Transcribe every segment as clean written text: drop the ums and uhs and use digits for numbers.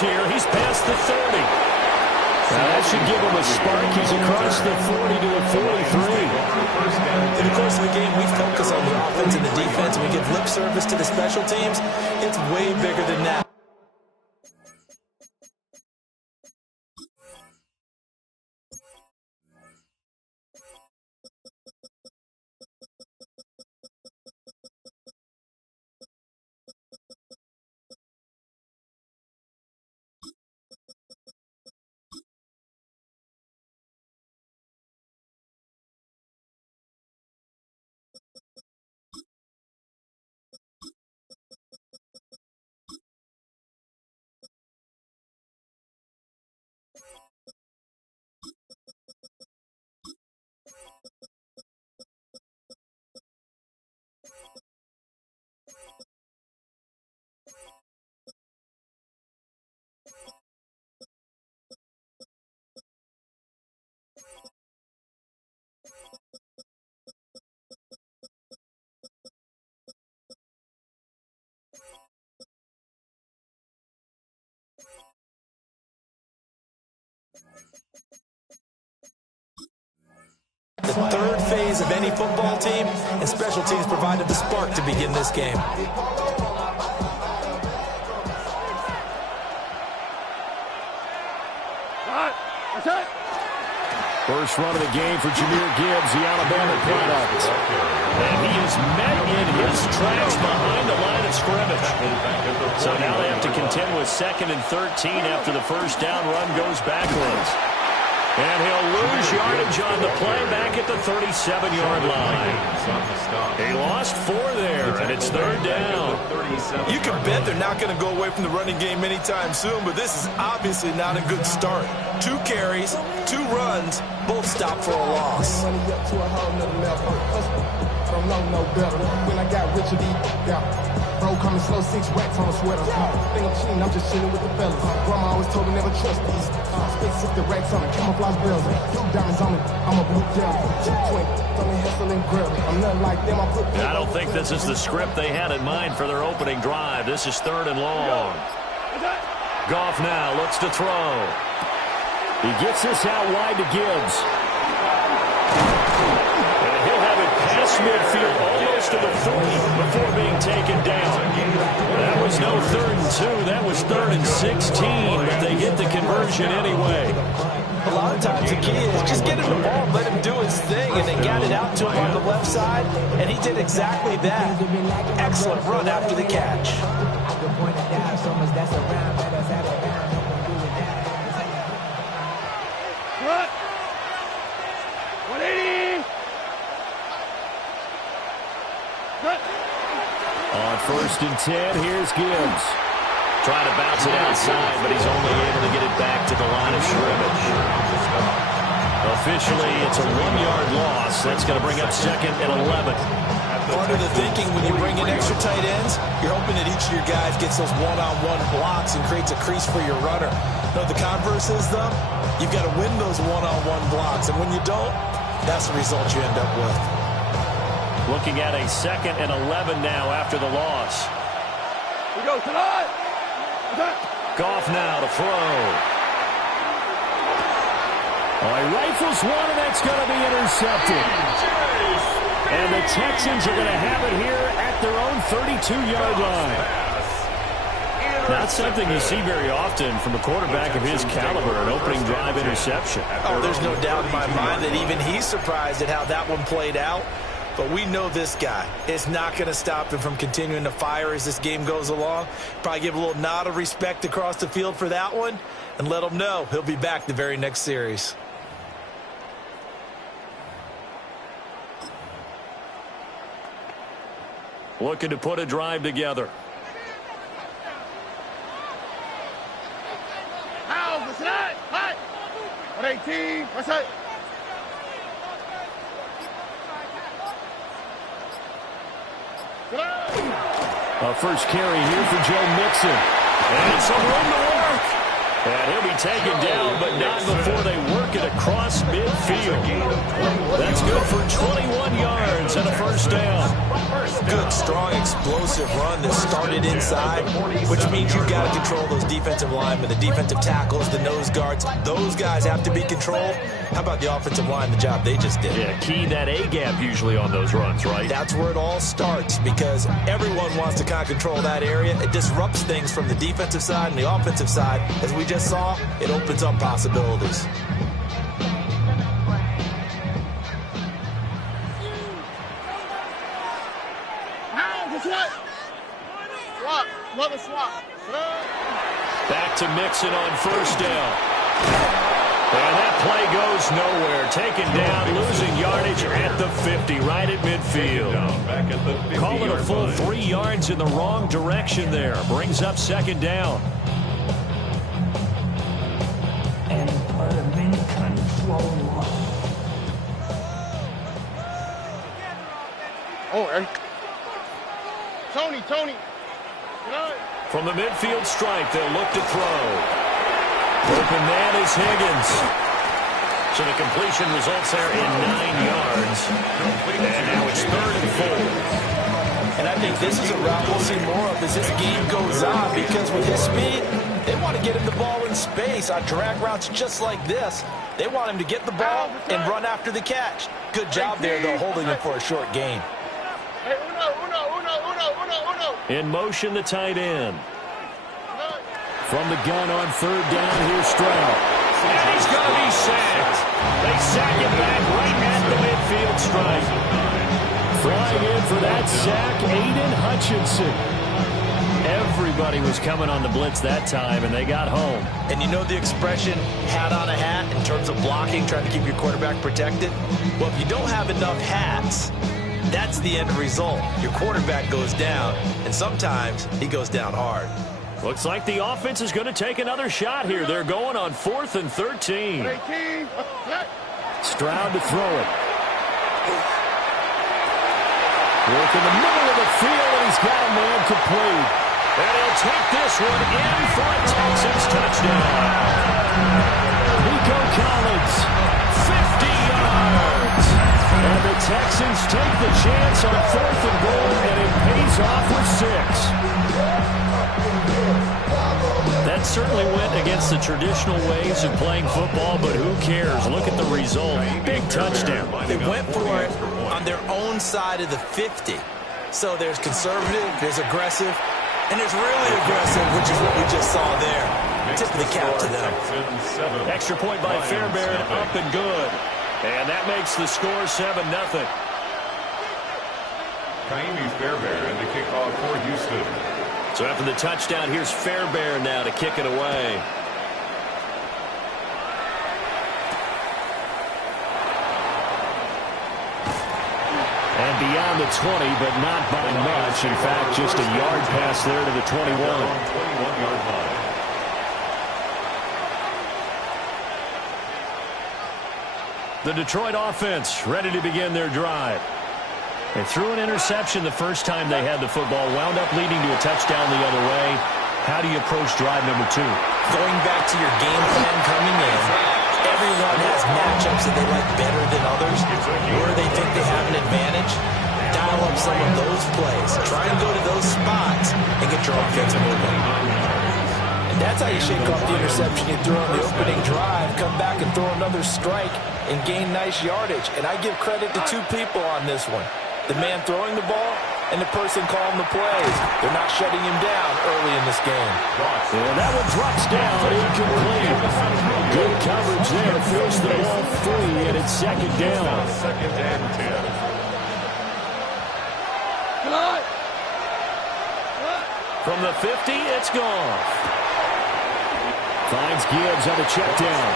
here. He's past the 30. Now that should give him a spark. He's across the 40 to the 43. In the course of the game, we focus on the offense and the defense, and we give lip service to the special teams. It's way bigger than that. The third phase of any football team, and special teams provided the spark to begin this game. First run of the game for Jahmyr Gibbs, the Alabama product. And he is met in his tracks behind the line of scrimmage. So now they have to contend with 2nd and 13 after the first down run goes backwards. And he'll lose yardage on the play back at the 37-yard line. He lost 4 there, and it's 3rd down. You can bet they're not going to go away from the running game anytime soon, but this is obviously not a good start. 2 carries, 2 runs, both stopped for a loss. When I got rich, bro, coming slow, 6 racks on a sweater. Think I'm cheating, I'm just chilling with the fellas. Grandma always told me never trust these. Space 60 racks on the camouflage bells. Diamonds on me, I'm a blue devil. Twin, on the hustle and grill. I'm nothing like them, I put. I don't think this is the script they had in mind for their opening drive. This is 3rd and long. Goff now looks to throw. He gets this out wide to Gibbs. And he'll have it past midfield almost to the 40 before being taken down. That was no 3rd and 2. That was 3rd and 16, but they get the conversion anyway. A lot of times the key is just get him the ball, let him do his thing, and they got it out to him on the left side, and he did exactly that. Excellent run after the catch. On 1st and 10, here's Gibbs. Trying to bounce it outside, but he's only able to get it back to the line of scrimmage. Officially, it's a 1-yard loss. That's going to bring up 2nd and 11. Part of the thinking when you bring in extra tight ends, you're hoping that each of your guys gets those one-on-one blocks and creates a crease for your runner. No, the converse is, though, you've got to win those one-on-one blocks, and when you don't, that's the result you end up with. Looking at a 2nd and 11 now after the loss. We go tonight. Goff now to throw. Oh, he rifles one, and that's going to be intercepted. And the Texans are going to have it here at their own 32-yard line. Not something you see very often from a quarterback of his caliber, an opening drive interception. Oh, there's no doubt in my mind that even he's surprised at how that one played out. But we know this guy is not going to stop him from continuing to fire as this game goes along. Probably give a little nod of respect across the field for that one and let him know he'll be back the very next series. Looking to put a drive together. How's the tonight? Hot. 118. What's that? A first carry here for Joe Mixon. And some room to work. And he'll be taken down, but not before they work it across midfield. That's good for 21 yards. yards and a first down. Good, strong, explosive run that started inside, which means you've got to control those defensive linemen, the defensive tackles, the nose guards. Those guys have to be controlled. How about the offensive line, the job they just did? Yeah, key that A-gap usually on those runs, right? That's where it all starts, because everyone wants to kind of control that area. It disrupts things from the defensive side and the offensive side. As we just saw, it opens up possibilities. Back to Mixon on first down. And that play goes nowhere. Taken down, losing yardage at the 50, right at midfield. Call it a full 3 yards in the wrong direction there. Brings up second down. And put him in control. Oh, hey. Tony. From the midfield stripe, they'll look to throw. Open man is Higgins. So the completion results there in 9 yards. And now it's 3rd and 4. And I think this is a route we'll see more of as this game goes on, because with his speed, they want to get him the ball in space on drag routes just like this. They want him to get the ball and run after the catch. Good job there, though, holding him for a short gain. Hey, uno. In motion, the tight end. From the gun on 3rd down, here's Stroud. And he's going to be sacked. They sack him back right at the midfield stripe. Flying in for that sack, Aiden Hutchinson. Everybody was coming on the blitz that time, and they got home. And you know the expression, hat on a hat, in terms of blocking, trying to keep your quarterback protected? Well, if you don't have enough hats, that's the end result. Your quarterback goes down, and sometimes he goes down hard. Looks like the offense is going to take another shot here. They're going on 4th and 13. Stroud to throw it. Work in the middle of the field, and he's got a man complete. And he'll take this one in for a Texans touchdown. Nico Collins, 50 yards. And the Texans take the chance on 4th and goal, and it pays off with 6. That certainly went against the traditional ways of playing football, but who cares? Look at the result. Big touchdown. They went for it on their own side of the 50. So there's conservative, there's aggressive, and there's really aggressive, which is what we just saw there. Tip of the cap to them. Extra point by Fairbairn, up and good. And that makes the score 7-0. Kaimi Fairbairn, the kickoff for Houston. So after the touchdown, here's Fairbairn now to kick it away. And beyond the 20, but not by much. In fact, just a yard pass there to the 21. 21-yard line. The Detroit offense ready to begin their drive. They threw an interception the first time they had the football, wound up leading to a touchdown the other way. How do you approach drive number 2? Going back to your game plan coming in, everyone has matchups that they like better than others. Where they think they have an advantage, dial up some of those plays. Try and go to those spots and get your offense moving. And that's how you shake off the interception you threw on the opening drive, come back and throw another strike and gain nice yardage. And I give credit to 2 people on this one. The man throwing the ball and the person calling the plays. They're not shutting him down early in this game. And that one drops down, incomplete. Good coverage there, forced the ball free, and it's 2nd down. 2nd and 10. From the 50, it's gone. Finds Gibbs on the check down.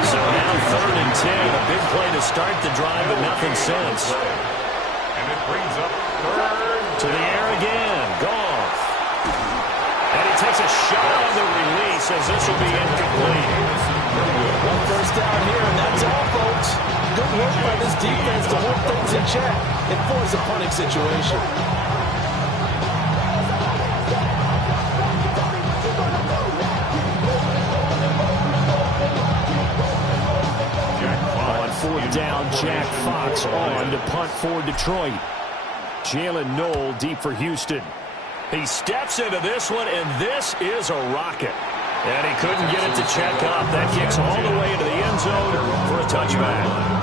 So now 3rd and 10. A big play to start the drive, but nothing since. And it brings up 3rd. To the air again. Goff. And he takes a shot on the release as this will be incomplete. 1 first down here, and that's all, folks. Good work by this defense to hold things in check and force a punting situation. On 4th down, bring Jack Fox on to punt for Detroit. Jalen Noel deep for Houston. He steps into this one, and this is a rocket. And he couldn't get it to check up. That kicks all the way into the end zone for a touchback.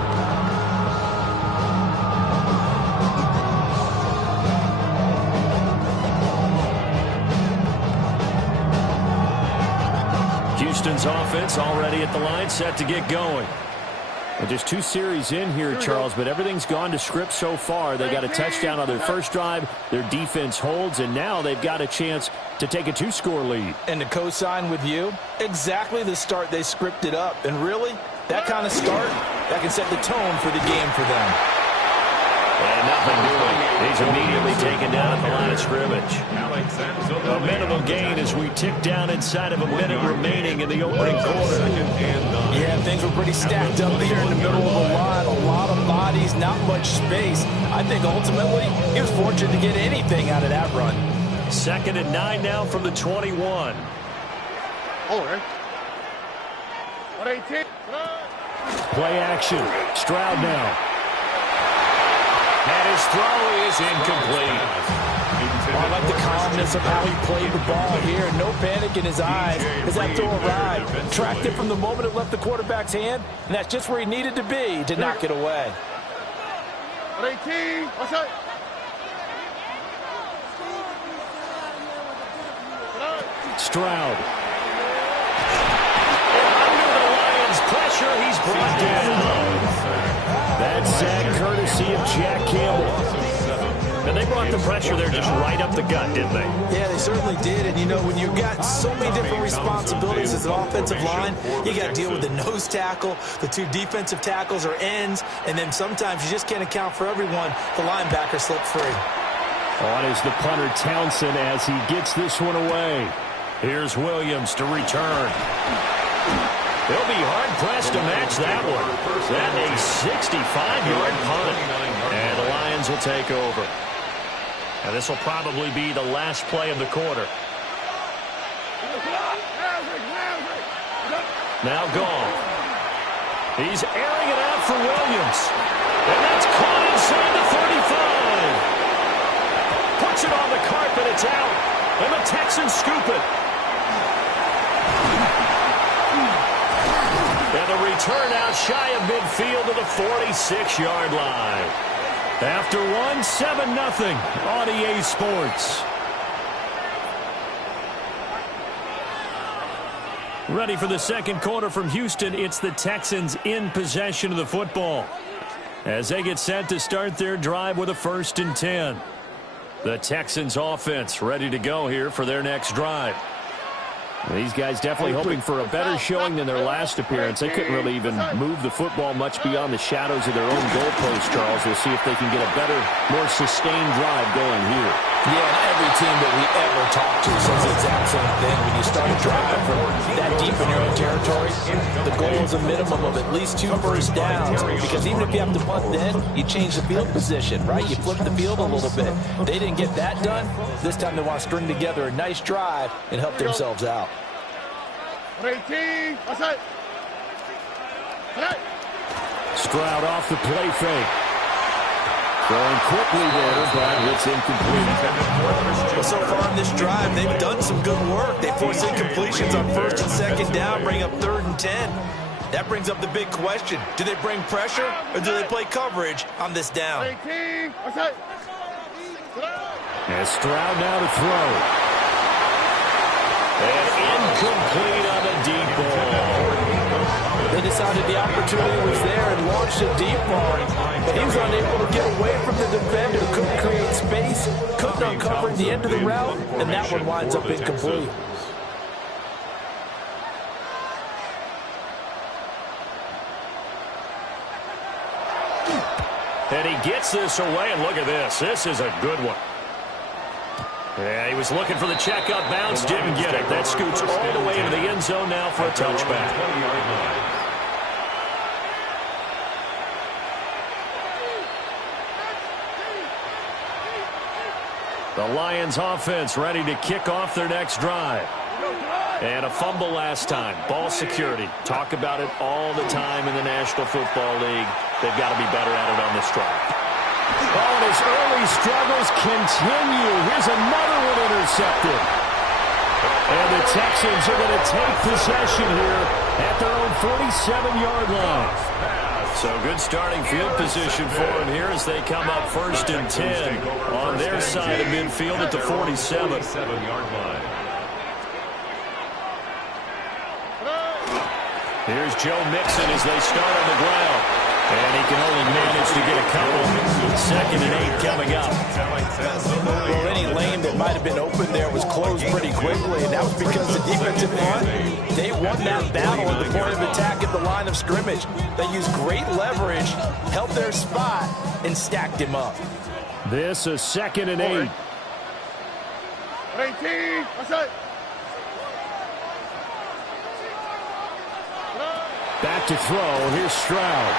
Houston's offense already at the line, set to get going. Well, just 2 series in here, Charles, but everything's gone to script so far. They got a touchdown on their first drive. Their defense holds, and now they've got a chance to take a 2-score lead. And to co-sign with you, exactly the start they scripted up. And really, that kind of start, that can set the tone for the game for them. And nothing doing. He's immediately taken down at the line of scrimmage. A minimum gain as we tick down inside of a minute remaining in the opening quarter. Yeah, things were pretty stacked up here in the middle of the line. A lot of bodies, not much space. I think ultimately he was fortunate to get anything out of that run. 2nd and 9 now from the 21. Over. 118. Play action. Stroud now. And his throw is incomplete. I like the calmness of how he played the ball here. No panic in his eyes as that throw arrived. Tracked it from the moment it left the quarterback's hand, and that's just where he needed to be to knock it away. 118. What's that? Stroud. Under the Lions' pressure, he's brought down. That sack courtesy of Jack Campbell. And they brought the pressure there just right up the gut, didn't they? Yeah, they certainly did. And, you know, when you've got so many different responsibilities as an offensive line, you got to deal with the nose tackle, the 2 defensive tackles or ends, and then sometimes you just can't account for everyone. The linebacker slipped free. On is the punter Townsend as he gets this one away. Here's Williams to return. They'll be hard-pressed to match that one. That's a 65-yard punt. And the Lions will take over. And this will probably be the last play of the quarter. Now Goff. He's airing it out for Williams. And that's caught inside the 35. Puts it on the carpet. It's out. And the Texans scoop it. And the return out shy of midfield to the 46-yard line. After 1, 7-0 on EA Sports. Ready for the second quarter from Houston. It's the Texans in possession of the football as they get set to start their drive with a 1st and 10. The Texans offense ready to go here for their next drive. These guys definitely hoping for a better showing than their last appearance. They couldn't really even move the football much beyond the shadows of their own goalpost, Charles. We'll see if they can get a better, more sustained drive going here. Yeah, and every team that we ever talk to says the exact same thing. When you start a drive from that deep in your own territory, the goal is a minimum of at least 2 first downs. Because even if you have to punt then, you change the field position, right? You flip the field a little bit. They didn't get that done. This time they want to string together a nice drive and help themselves out. 118. What's that? Stroud off the play fake. Going quickly there, but it's incomplete. Well, so far in this drive, they've done some good work. They force incompletions on 1st and 2nd down, bring up 3rd and 10. That brings up the big question. Do they bring pressure or do they play coverage on this down? 118. What's that? And Stroud now to throw. And incomplete on a deep ball. They decided the opportunity was there and launched a deep ball. But he was unable to get away from the defender. Couldn't create space. Couldn't uncover the end of the route. And that one winds up incomplete. And he gets this away. And look at this. This is a good one. Yeah, he was looking for the checkup bounce, didn't get it. That scoots all the way into the end zone now for a touchback. The Lions offense ready to kick off their next drive. And a fumble last time. Ball security. Talk about it all the time in the National Football League. They've got to be better at it on this drive. Oh, and his early struggles continue. Here's another one intercepted. And the Texans are going to take possession here at their own 47-yard line. So good starting field position for them here as they come up 1st and 10 on their side of midfield at the 47-yard line. Here's Joe Mixon as they start on the ground. And he can only manage to get a couple. 2nd and 8 coming up. Well, any lane that might have been open there was closed pretty quickly, and that was because the defensive front, they won that battle at the point of attack at the line of scrimmage. They used great leverage, held their spot, and stacked him up. This is 2nd and 8. 18. What's that? Back to throw. Here's Stroud.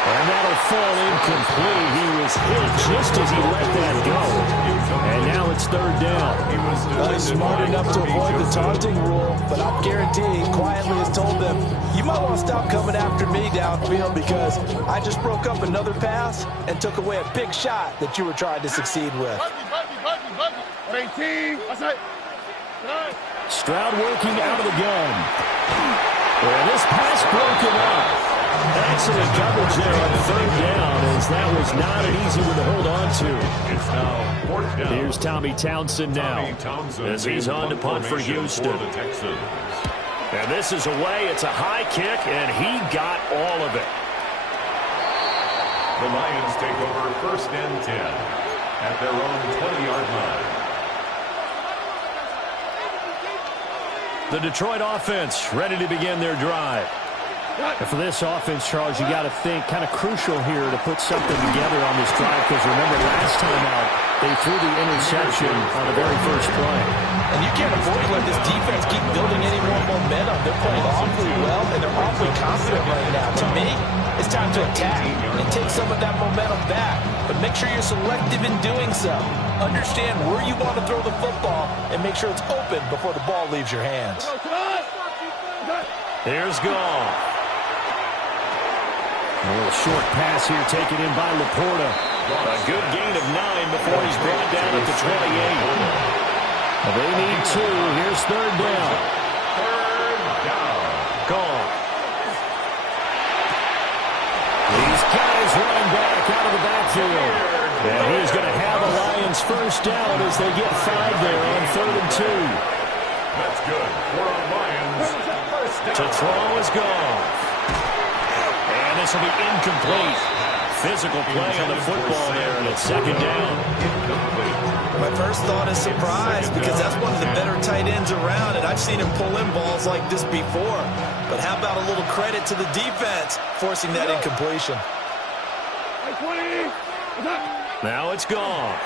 And that'll fall incomplete. He was hit just as he let that go. And now it's 3rd down. Well, he's smart enough to avoid the taunting rule, but I guarantee he quietly has told them, you might want to stop coming after me downfield because I just broke up another pass and took away a big shot that you were trying to succeed with. 18. What's that? Stroud working out of the gun. And this pass broken up. Excellent coverage there on 3rd down as that was not an easy one to hold on to. It's now 4th down. Here's Tommy Townsend now as he's on to punt for Houston. And this is away. It's a high kick, and he got all of it. The Lions take over 1st and 10 at their own 20-yard line. The Detroit offense ready to begin their drive. And for this offense, Charles, you got to think kind of crucial here to put something together on this drive because remember last time out they threw the interception on the very first play. And you can't afford to let this defense keep building any more momentum. They're playing awfully well, and they're awfully confident right now. To me, it's time to attack and take some of that momentum back. But make sure you're selective in doing so. Understand where you want to throw the football and make sure it's open before the ball leaves your hands. Here's Goff. A little short pass here taken in by Laporta. A good gain of 9 before he's brought down at the 28. They need 2. Here's 3rd down. Goff. These guys running back out of the backfield. And he's going to have a Lions 1st down as they get 5 there on 3rd and 2. That's good. 4 on Lions. To throw is Goff. And this will be incomplete. Physical play on the football there, and it's 2nd down. My first thought is surprise because that's one of the better tight ends around, and I've seen him pull in balls like this before. But how about a little credit to the defense forcing that incompletion? Now it's Goff.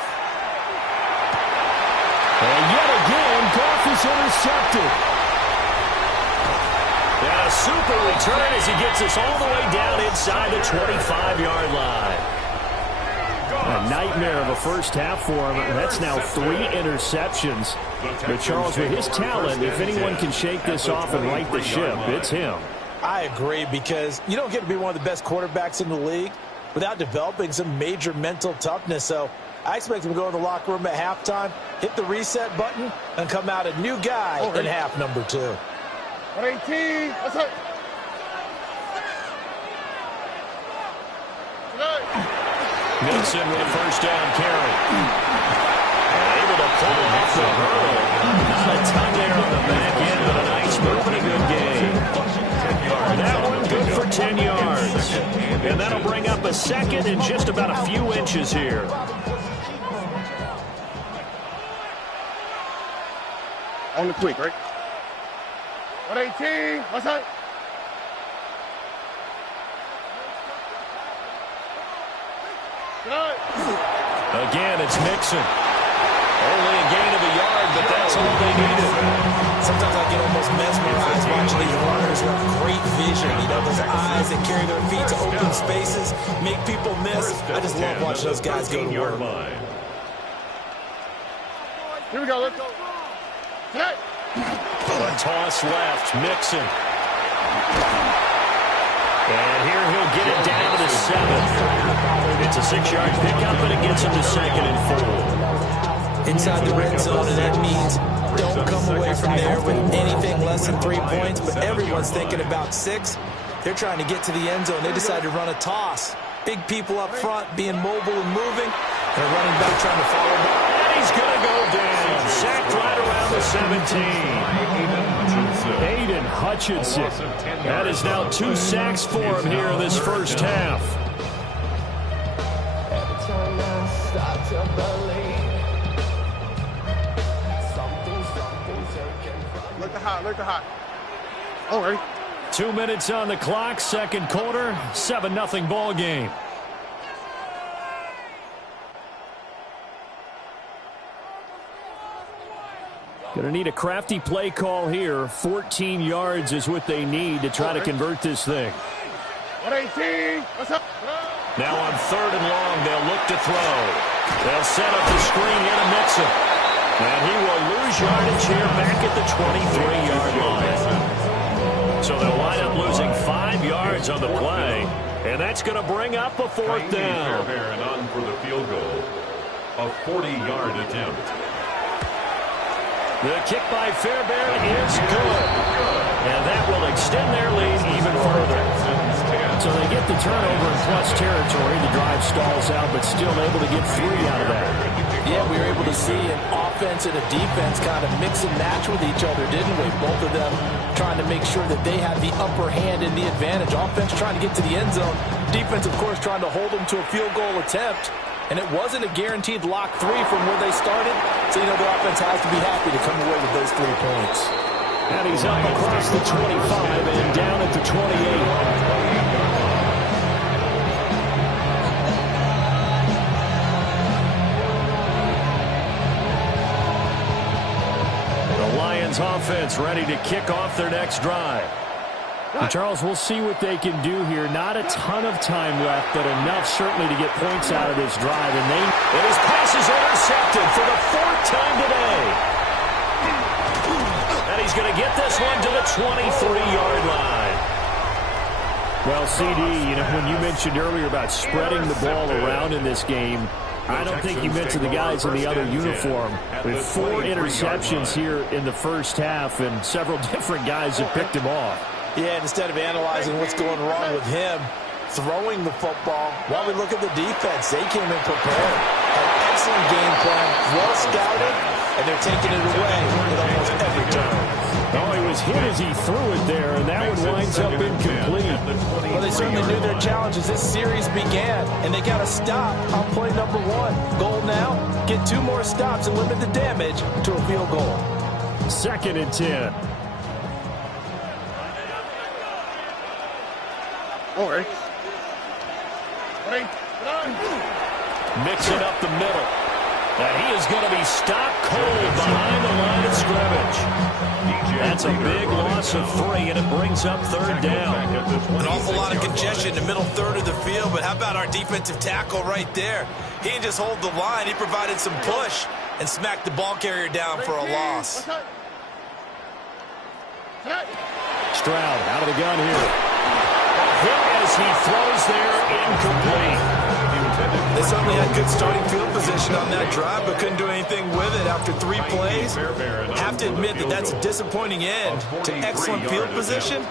And yet again, Goff is intercepted. And a super return as he gets us all the way down inside the 25-yard line. A nightmare of a first half for him. That's now 3 interceptions. But Charles, with his talent, if anyone can shake this off and right the ship, it's him. I agree because you don't get to be one of the best quarterbacks in the league without developing some major mental toughness. So I expect him to go in the locker room at halftime, hit the reset button, and come out a new guy in half number 2. 18. What's up? Nixon with a 1st down carry. And able to pull off the hurdle. Not a ton there on the back end, but a nice move and a good gain. That one good for 10 yards. And that'll bring up a 2nd and just about a few inches here. On the quick, right? 18. What's that? Again, it's Mixon. Only a gain of a yard, but that's all they needed. Sometimes I get almost mesmerized watching these runners who have great vision. You know, those eyes that carry their feet to open spaces, make people miss. I just love watching those guys go to work. Here we go. Let's go. A toss left, Mixon. And here he'll get it down to 7. It's a 6-yard pickup, and it gets him to 2nd and 4. Inside the red zone, and that means don't come away from there with anything less than 3 points, but everyone's thinking about 6. They're trying to get to the end zone. They decide to run a toss. Big people up front being mobile and moving, and a running back trying to follow back. And he's going to go down. Sacked right around the 17. Aiden Hutchinson. That is now 2 sacks for him here in this first half. Look the hot. All right. 2 minutes on the clock, second quarter, 7-0 ball game. Going to need a crafty play call here. 14 yards is what they need to try to convert this thing. 118. What's up? Now on 3rd and long, they'll look to throw. They'll set up the screen into Mixon. And he will lose yardage here back at the 23-yard line. So they'll wind up losing 5 yards on the play. And that's going to bring up a 4th down. Fairbairn on for the field goal. A 40-yard attempt. The kick by Fairbairn is good. And that will extend their lead even further. So they get the turnover in plus territory. The drive stalls out, but still able to get 3 out of that. Yeah, we were able to see an offense and a defense kind of mix and match with each other, didn't we? Both of them trying to make sure that they have the upper hand and the advantage. Offense trying to get to the end zone. Defense, of course, trying to hold them to a field goal attempt. And it wasn't a guaranteed lock 3 from where they started. So, you know, the offense has to be happy to come away with those 3 points. And he's up across the 25 and down at the 28. Offense ready to kick off their next drive. And Charles, we'll see what they can do here. Not a ton of time left, but enough certainly to get points out of this drive. And his pass is intercepted for the 4th time today. And he's going to get this one to the 23-yard line. Well, CD, you know, when you mentioned earlier about spreading the ball around in this game, I don't think you meant to the guys in the other uniform. With 4 interceptions here in the first half, and several different guys have picked him off. Yeah, instead of analyzing what's going wrong with him, throwing the football, while we look at the defense, they came in prepared. An excellent game plan, well scouted, and they're taking it away with almost every turn. Oh, he was hit as he threw it there, and that one winds up incomplete. Well, they certainly knew their challenge as this series began, and they got to stop on play number 1. Goal now, get 2 more stops and limit the damage to a field goal. 2nd and 10. All right. Mixing up the middle. And he is going to be stopped cold behind the line of scrimmage. That's a big loss of 3, and it brings up 3rd down. An awful lot of congestion in the middle third of the field, but how about our defensive tackle right there? He didn't just hold the line. He provided some push and smacked the ball carrier down for a loss. Stroud out of the gun here. Hit as he throws there, incomplete. They certainly had good starting field position on that drive, but couldn't do anything with it after 3 plays. Have to admit that that's a disappointing end to excellent field position.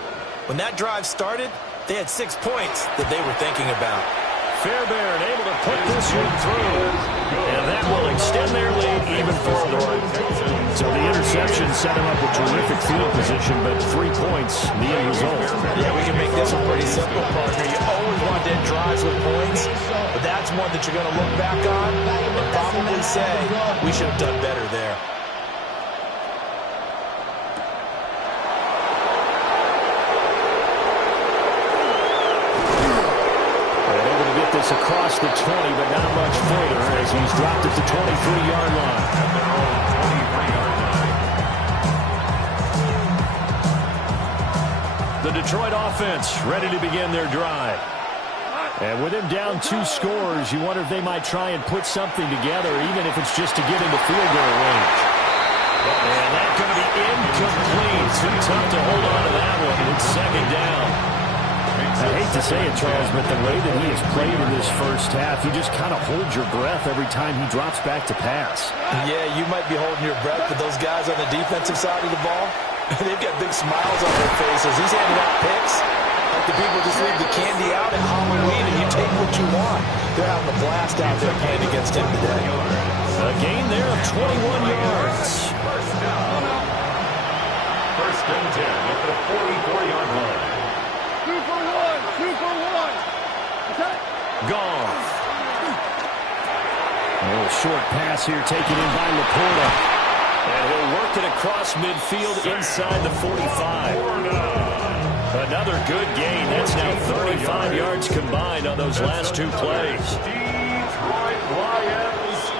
When that drive started, they had 6 points that they were thinking about. Fairbairn able to put this one through, and that will extend their lead even further. So the interception set him up with terrific field position, but 3 points, the end result. Yeah, we can make this one pretty simple, partner. You always want to end drives with points, but that's one that you're going to look back on and probably say, we should have done better there. Across the 20, but not much further as he's dropped at the 23-yard line. The Detroit offense ready to begin their drive. And with him down 2 scores, you wonder if they might try and put something together, even if it's just to get into field goal range. And that's going to be incomplete. Too tough to hold on to that one. It's second down. I hate to say it, Charles, but the way that he has played in this first half, you just kind of hold your breath every time he drops back to pass. Yeah, you might be holding your breath, but those guys on the defensive side of the ball, they've got big smiles on their faces. He's handing out picks like the people just leave the candy out at Halloween and you take what you want. They're having a blast out there playing against him today. A gain there of 21 yards. First and 10 at the 44-yard line. 2 for 1. 2 for 1. Attack. Gone. A little short pass here taken in by Laporta. And he'll work it across midfield inside the 45. Another good gain. That's now 35 yards combined on those last two plays. Detroit Lions.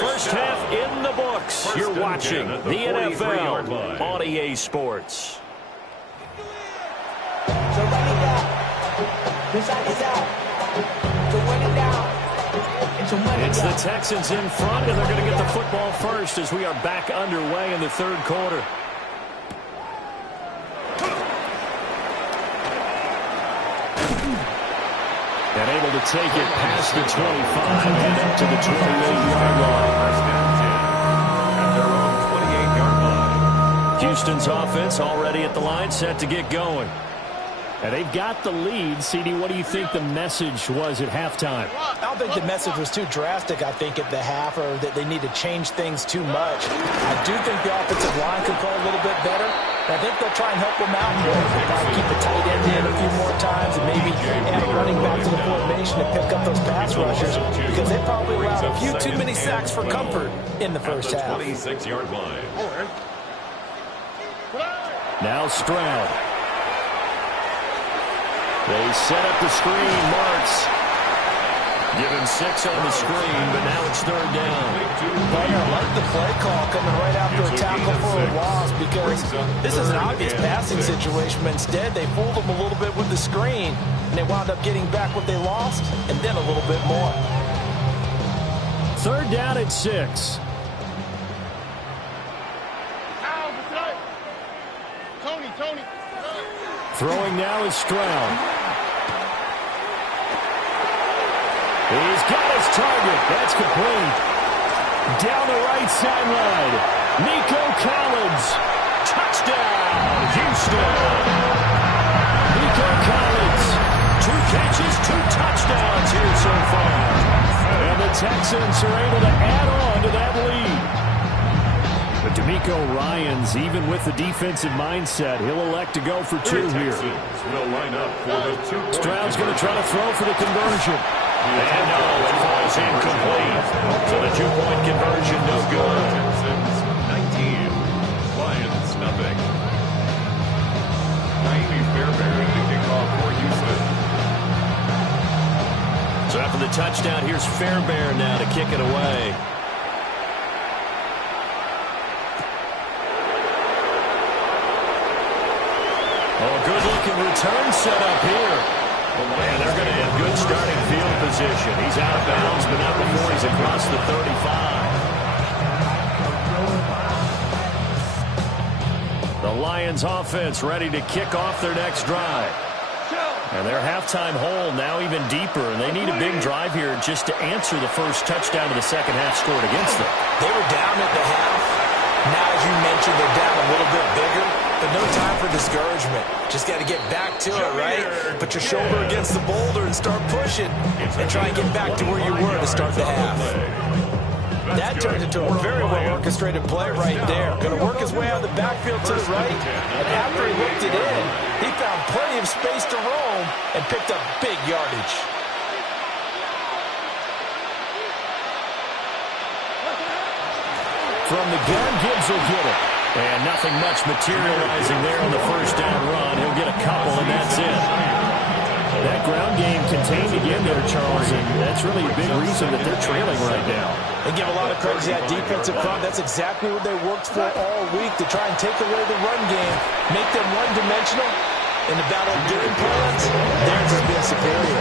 First half in the books. You're watching the NFL on EA Sports. So run it down. The side is out. To win it down. It's the Texans in front, and they're going to get the football first as we are back underway in the third quarter. And able to take it past the 25 and up to the 28-yard line. First and 10 at their own 28-yard line. Houston's offense already at the line, set to get going. And they've got the lead. CD, what do you think the message was at halftime? I don't think the message was too drastic, I think, at the half, or that they need to change things too much. I do think the offensive line could play a little bit better. I think they'll try and help them out more. They'll probably keep the tight end in a few more times and maybe add a running back to the formation to pick up those pass rushers because they probably allowed a few too many sacks for comfort in the first half. 26-yard line. Now Stroud. They set up the screen. Marks. Give him 6 on the screen, but now it's third down. I like the play call coming right after a tackle for a loss because this is an obvious passing situation, but instead they fooled them a little bit with the screen, and they wound up getting back what they lost and then a little bit more. Third down at 6. Tony. Throwing now is Stroud. He's got his target. That's complete. Down the right sideline. Nico Collins. Touchdown, Houston. Nico Collins. 2 catches, 2 touchdowns here so far. And the Texans are able to add on to that lead. But DeMeco Ryans, even with the defensive mindset, he'll elect to go for 2 here. Will line up for the 2-point Stroud's going to try to throw for the conversion. And no, it falls incomplete. So the 2-point conversion, no good. Texans 19, Lions nothing. Naimi Fairbairn to kick off for Houston. So after the touchdown, here's Fairbairn now to kick it away. Oh, good-looking return set up here. And they're going to have good starting field position. He's out of bounds, but not before he's across the 35. The Lions offense ready to kick off their next drive. And their halftime hole now even deeper, and they need a big drive here just to answer the first touchdown of the second half scored against them. They were down at the half. Now, as you mentioned, they're down a little bit bigger, but no time for discouragement. Just got to get back to it, right? Put your shoulder against the boulder and start pushing and try and get back to where you were to start the half. That turned into a very well-orchestrated play right there. Going to work his way out of the backfield to the right, and after he looked it in, he found plenty of space to roam and picked up big yardage. From the gun, Gibbs will get it. And nothing much materializing there on the first down run. He'll get a couple, and that's it. That ground game contained again there, Charles, and that's really a big reason that they're trailing right now. They give a lot of credit to that defensive front. That's exactly what they worked for all week, to try and take away the run game, make them one-dimensional. In the battle of game plans, theirs has been superior.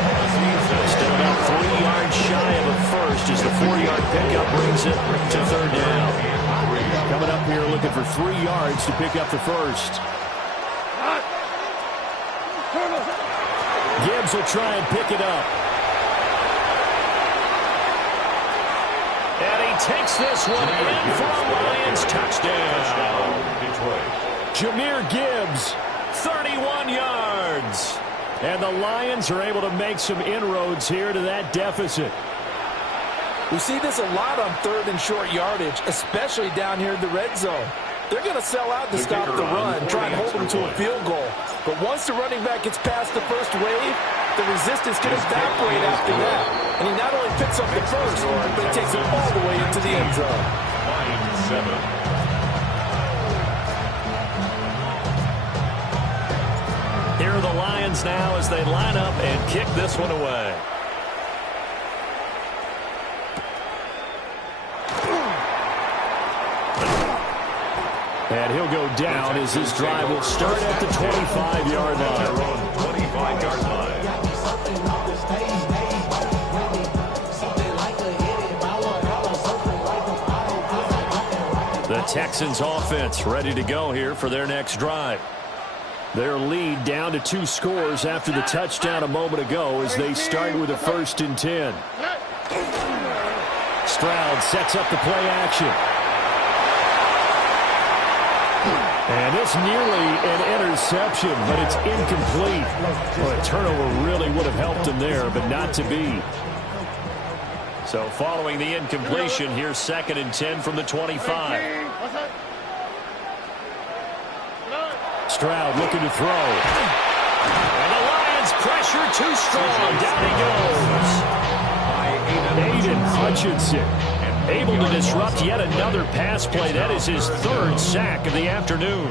Still about 3 yards shy of a first as the 4-yard pickup brings it to third down. Coming up here looking for 3 yards to pick up the first. Gibbs will try and pick it up. And he takes this one in for a Lions touchdown. Jahmyr Gibbs, 31 yards. And the Lions are able to make some inroads here to that deficit. We see this a lot on 3rd and short yardage, especially down here in the red zone. They're going to sell out to stop the run, try and hold them to a field goal. But once the running back gets past the first wave, the resistance can evaporate after that. And he not only picks up the first, but he takes it all the way into the end zone. Line 7. Here are the Lions now as they line up and kick this one away. And he'll go down as this drive will start at the 25-yard line. 25-yard line. The Texans offense ready to go here for their next drive. Their lead down to 2 scores after the touchdown a moment ago as they start with a 1st and 10. Stroud sets up the play action. And it's nearly an interception, but it's incomplete. Well, a turnover really would have helped him there, but not to be. So following the incompletion, here's 2nd and 10 from the 25. Stroud looking to throw. And the Lions pressure too strong. Down he goes. Aiden Hutchinson able to disrupt yet another pass play. That is his 3rd sack of the afternoon.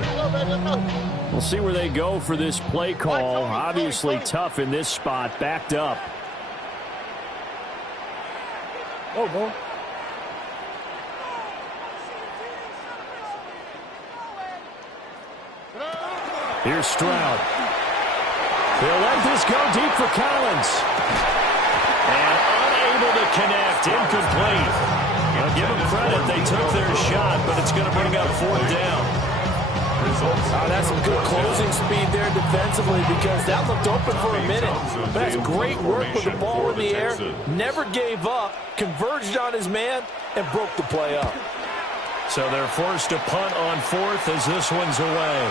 We'll see where they go for this play call. Obviously tough in this spot, backed up. Oh, boy. Here's Stroud. They'll let this go deep for Collins. And unable to connect. Incomplete. Now give them credit. They took their shot, but it's going to bring up 4th down. That's some good closing speed there defensively because that looked open for a minute. But that's great work with the ball in the air. Never gave up, converged on his man, and broke the play up. So they're forced to punt on 4th as this one's away.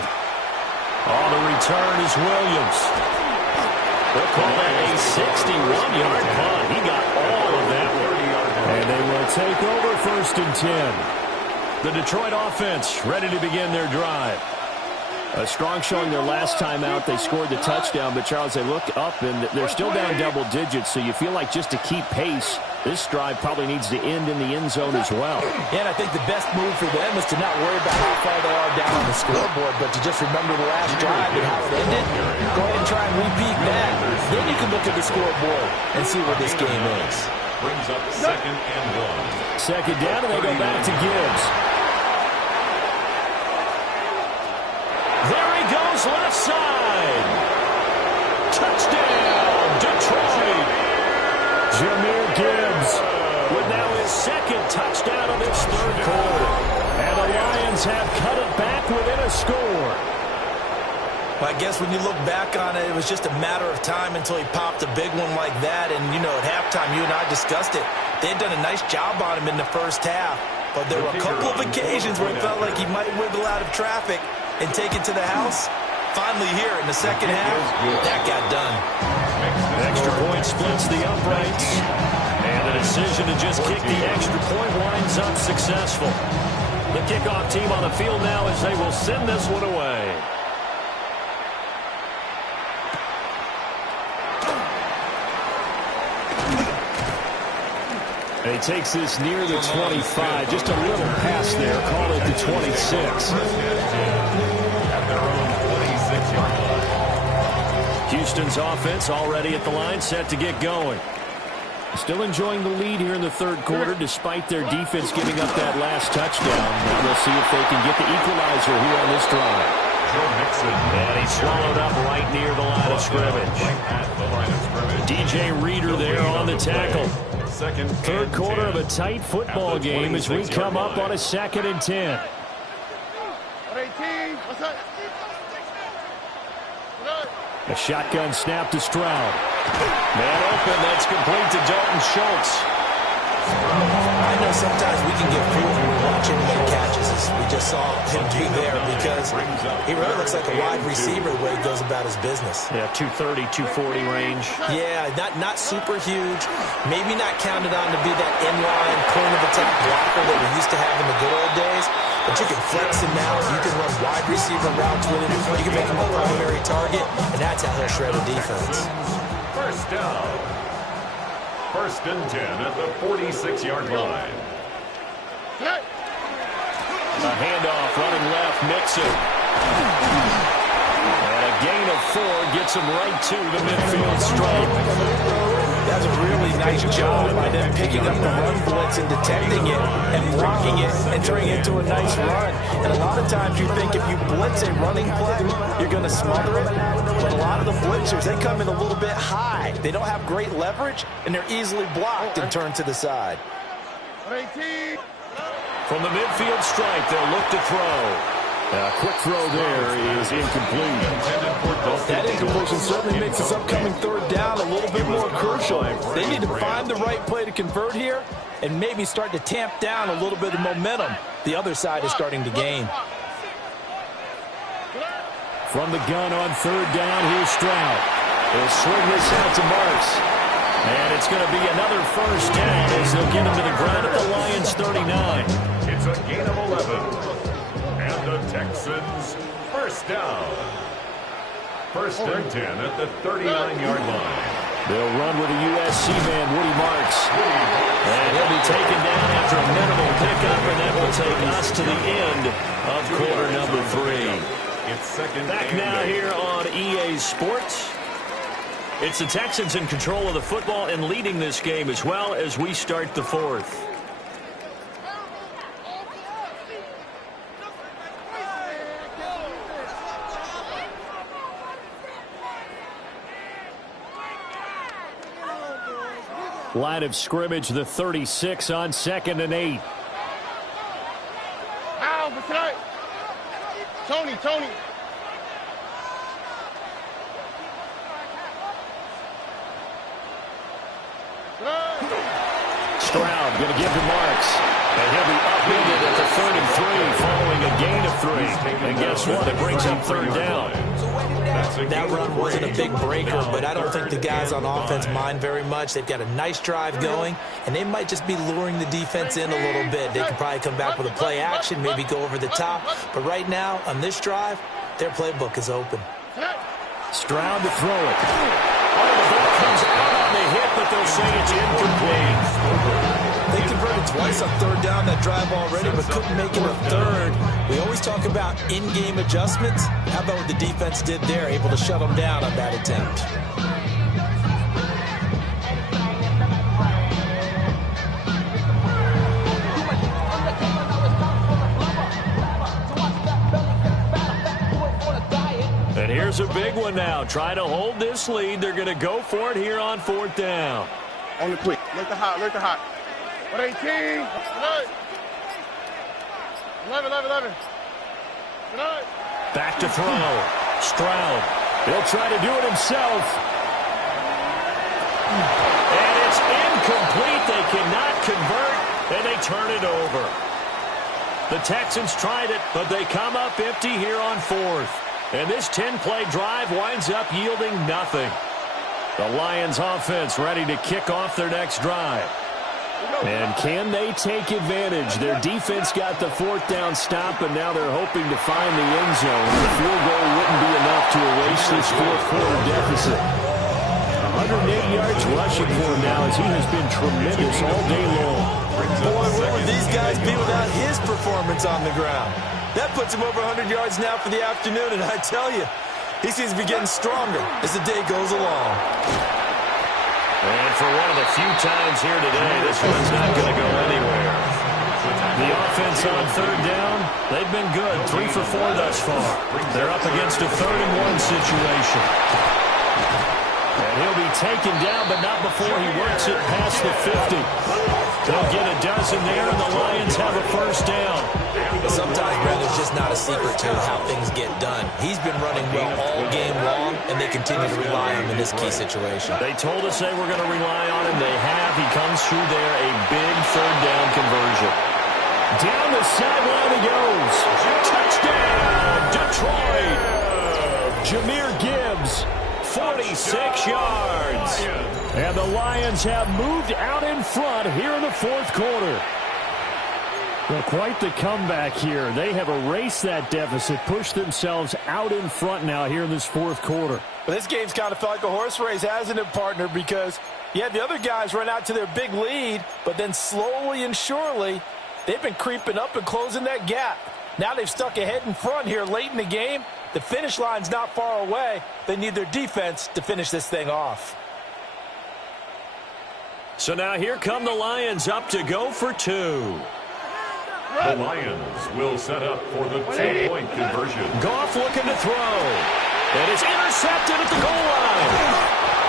On the return is Williams. They'll call that a 61-yard punt. He got all of that one. And they will take over 1st and 10. The Detroit offense ready to begin their drive. A strong showing their last time out. They scored the touchdown, but Charles, they look up and they're still down double digits, so you feel like just to keep pace, this drive probably needs to end in the end zone as well. Yeah, and I think the best move for them is to not worry about how far they are down on the scoreboard, but to just remember the last drive and how it ended. Go ahead and try and repeat that. Then you can look at the scoreboard and see where this game is. Brings up 2nd and 1. 2nd down, and they go back to Gibbs. There he goes, left side. Touchdown, Detroit. Jahmyr Gibbs with now his 2nd touchdown of this 3rd quarter. And the Lions have cut it back within a score. I guess when you look back on it, it was just a matter of time until he popped a big one like that. And, you know, at halftime, you and I discussed it. They had done a nice job on him in the first half. But there were a couple of occasions where it felt like he might wiggle out of traffic and take it to the house. Finally here in the 2nd half, that got done. Extra point splits the uprights. And the decision to just kick the extra point winds up successful. The kickoff team on the field now as they will send this one away. And he takes this near the 25. Just a little pass there. Call it the 26. At their own 26-yard line. Houston's offense already at the line, set to get going. Still enjoying the lead here in the 3rd quarter, despite their defense giving up that last touchdown. Now we'll see if they can get the equalizer here on this drive. And he's swallowed up right near the line of scrimmage. DJ Reader there on the tackle. Third quarter of a tight football game as we come up on a 2nd and 10. A shotgun snap to Stroud. Man open, that's complete to Dalton Schultz. I know sometimes we can get fooled when we watch him make catches, as we just saw him do there, because he really looks like a wide receiver the way he goes about his business. Yeah, 230, 240 range. Yeah, not super huge. Maybe not counted on to be that inline point of attack blocker that we used to have in the good old days. But you can flex him now. You can run wide receiver routes with him. You can make him a primary target, and that's how he'll shred a defense. First down. 1st and 10 at the 46-yard line. A handoff, running left, Mixon. And a gain of 4 gets him right to the midfield stripe. That's a really nice job by them picking up the run blitz and detecting it and blocking it and turning it into a nice run. And a lot of times you think if you blitz a running play, you're going to smother it. But a lot of the blitzers, they come in a little bit high. They don't have great leverage, and they're easily blocked and turned to the side. From the midfield stripe, they'll look to throw. A quick throw there is incomplete. That incompletion certainly makes this upcoming 3rd down a little bit more crucial. They need to find the right play to convert here and maybe start to tamp down a little bit of momentum the other side is starting to gain. From the gun on 3rd down, here's Stroud. He'll swing this out to Marks. And it's going to be another 1st down as they'll get him to the ground at the Lions' 39. It's a gain of 11. And the Texans, 1st down. 1st and 10 at the 39-yard line. They'll run with a USC man, Woody Marks. And he'll be taken down after a minimal pickup, and that will take us to the end of quarter number 3. It's 2nd Back now here on EA Sports. It's the Texans in control of the football and leading this game as well as we start the 4th. Line of scrimmage, the 36 on 2nd and 8. Tony. Stroud going to give to Marks. And he'll be upended at the 3rd and 3 following a gain of 3. And guess what? It brings up 3rd down. That run wasn't a big breaker, but I don't think the guys on offense mind very much. They've got a nice drive going, and they might just be luring the defense in a little bit. They could probably come back with a play action, maybe go over the top. But right now, on this drive, their playbook is open. Stroud to throw it. Oh, the ball comes out on the hit, but they'll say it's incomplete. They converted twice on 3rd down that drive already, but couldn't make it a 3rd. We always talk about in-game adjustments. How about what the defense did there, able to shut them down on that attempt? And here's a big one now. Trying to hold this lead. They're going to go for it here on 4th down. On the quick. Let the hot. 118. 11. Back to throw. Stroud. He'll try to do it himself. And it's incomplete. They cannot convert, and they turn it over. The Texans tried it, but they come up empty here on 4th. And this 10-play drive winds up yielding nothing. The Lions offense ready to kick off their next drive. And can they take advantage? Their defense got the 4th down stop, and now they're hoping to find the end zone. The field goal wouldn't be enough to erase this 4th quarter deficit. 108 yards rushing for him now as he has been tremendous all day long. Boy, where would these guys be without his performance on the ground? That puts him over 100 yards now for the afternoon, and I tell you, he seems to be getting stronger as the day goes along. And for one of the few times here today, this one's not going to go anywhere. The offense on third down, they've been good. 3 for 4 thus far. They're up against a 3rd-and-1 situation. And he'll be taken down, but not before he works it past the 50. They'll get a dozen there, and the Lions have a 1st down. Sometimes, Brad, there's just not a secret to how things get done. He's been running well all game long, and they continue to rely on him in this key situation. They told us they were going to rely on him. They have. He comes through there, a big 3rd down conversion. Down the sideline he goes. Touchdown, Detroit. Jahmyr Gibbs, 46 yards. And the Lions have moved out in front here in the 4th quarter. Well, quite the comeback here. They have erased that deficit, pushed themselves out in front now here in this 4th quarter. But this game's kind of felt like a horse race, hasn't it, partner? Because, yeah, the other guys run out to their big lead, but then slowly and surely, they've been creeping up and closing that gap. Now they've stuck ahead in front here late in the game. The finish line's not far away. They need their defense to finish this thing off. So now here come the Lions up to go for 2. The Lions will set up for the 2-point conversion. Goff looking to throw. It is intercepted at the goal line.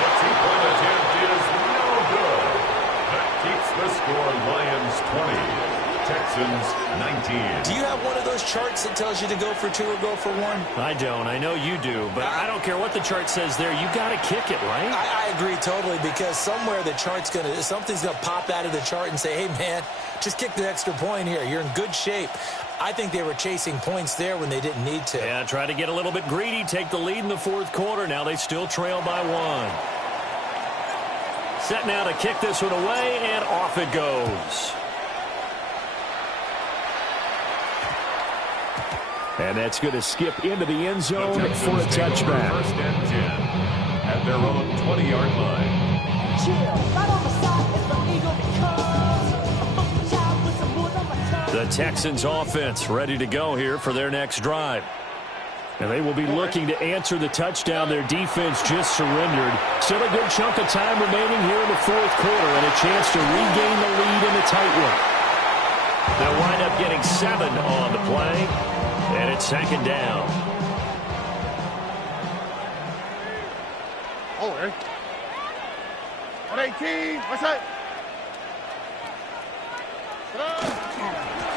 The 2-point attempt is no good. That keeps the score Lions 20. Texans 19. Do you have one of those charts that tells you to go for 2 or go for 1? I don't. I know you do, but I don't care what the chart says there. You got to kick it, right? I agree totally, because somewhere the chart's something's gonna pop out of the chart and say, hey man, just kick the extra point here. You're in good shape. I think they were chasing points there when they didn't need to. Yeah, try to get a little bit greedy, take the lead in the 4th quarter. Now they still trail by 1. Set now to kick this one away, and off it goes. And that's going to skip into the end zone for a touchback. 1st and 10 at their own 20-yard line. The Texans offense ready to go here for their next drive. And they will be looking to answer the touchdown their defense just surrendered. Still a good chunk of time remaining here in the 4th quarter, and a chance to regain the lead in a tight one. They'll wind up getting 7 on the play. And it's 2nd down. Over. On 18. What's that?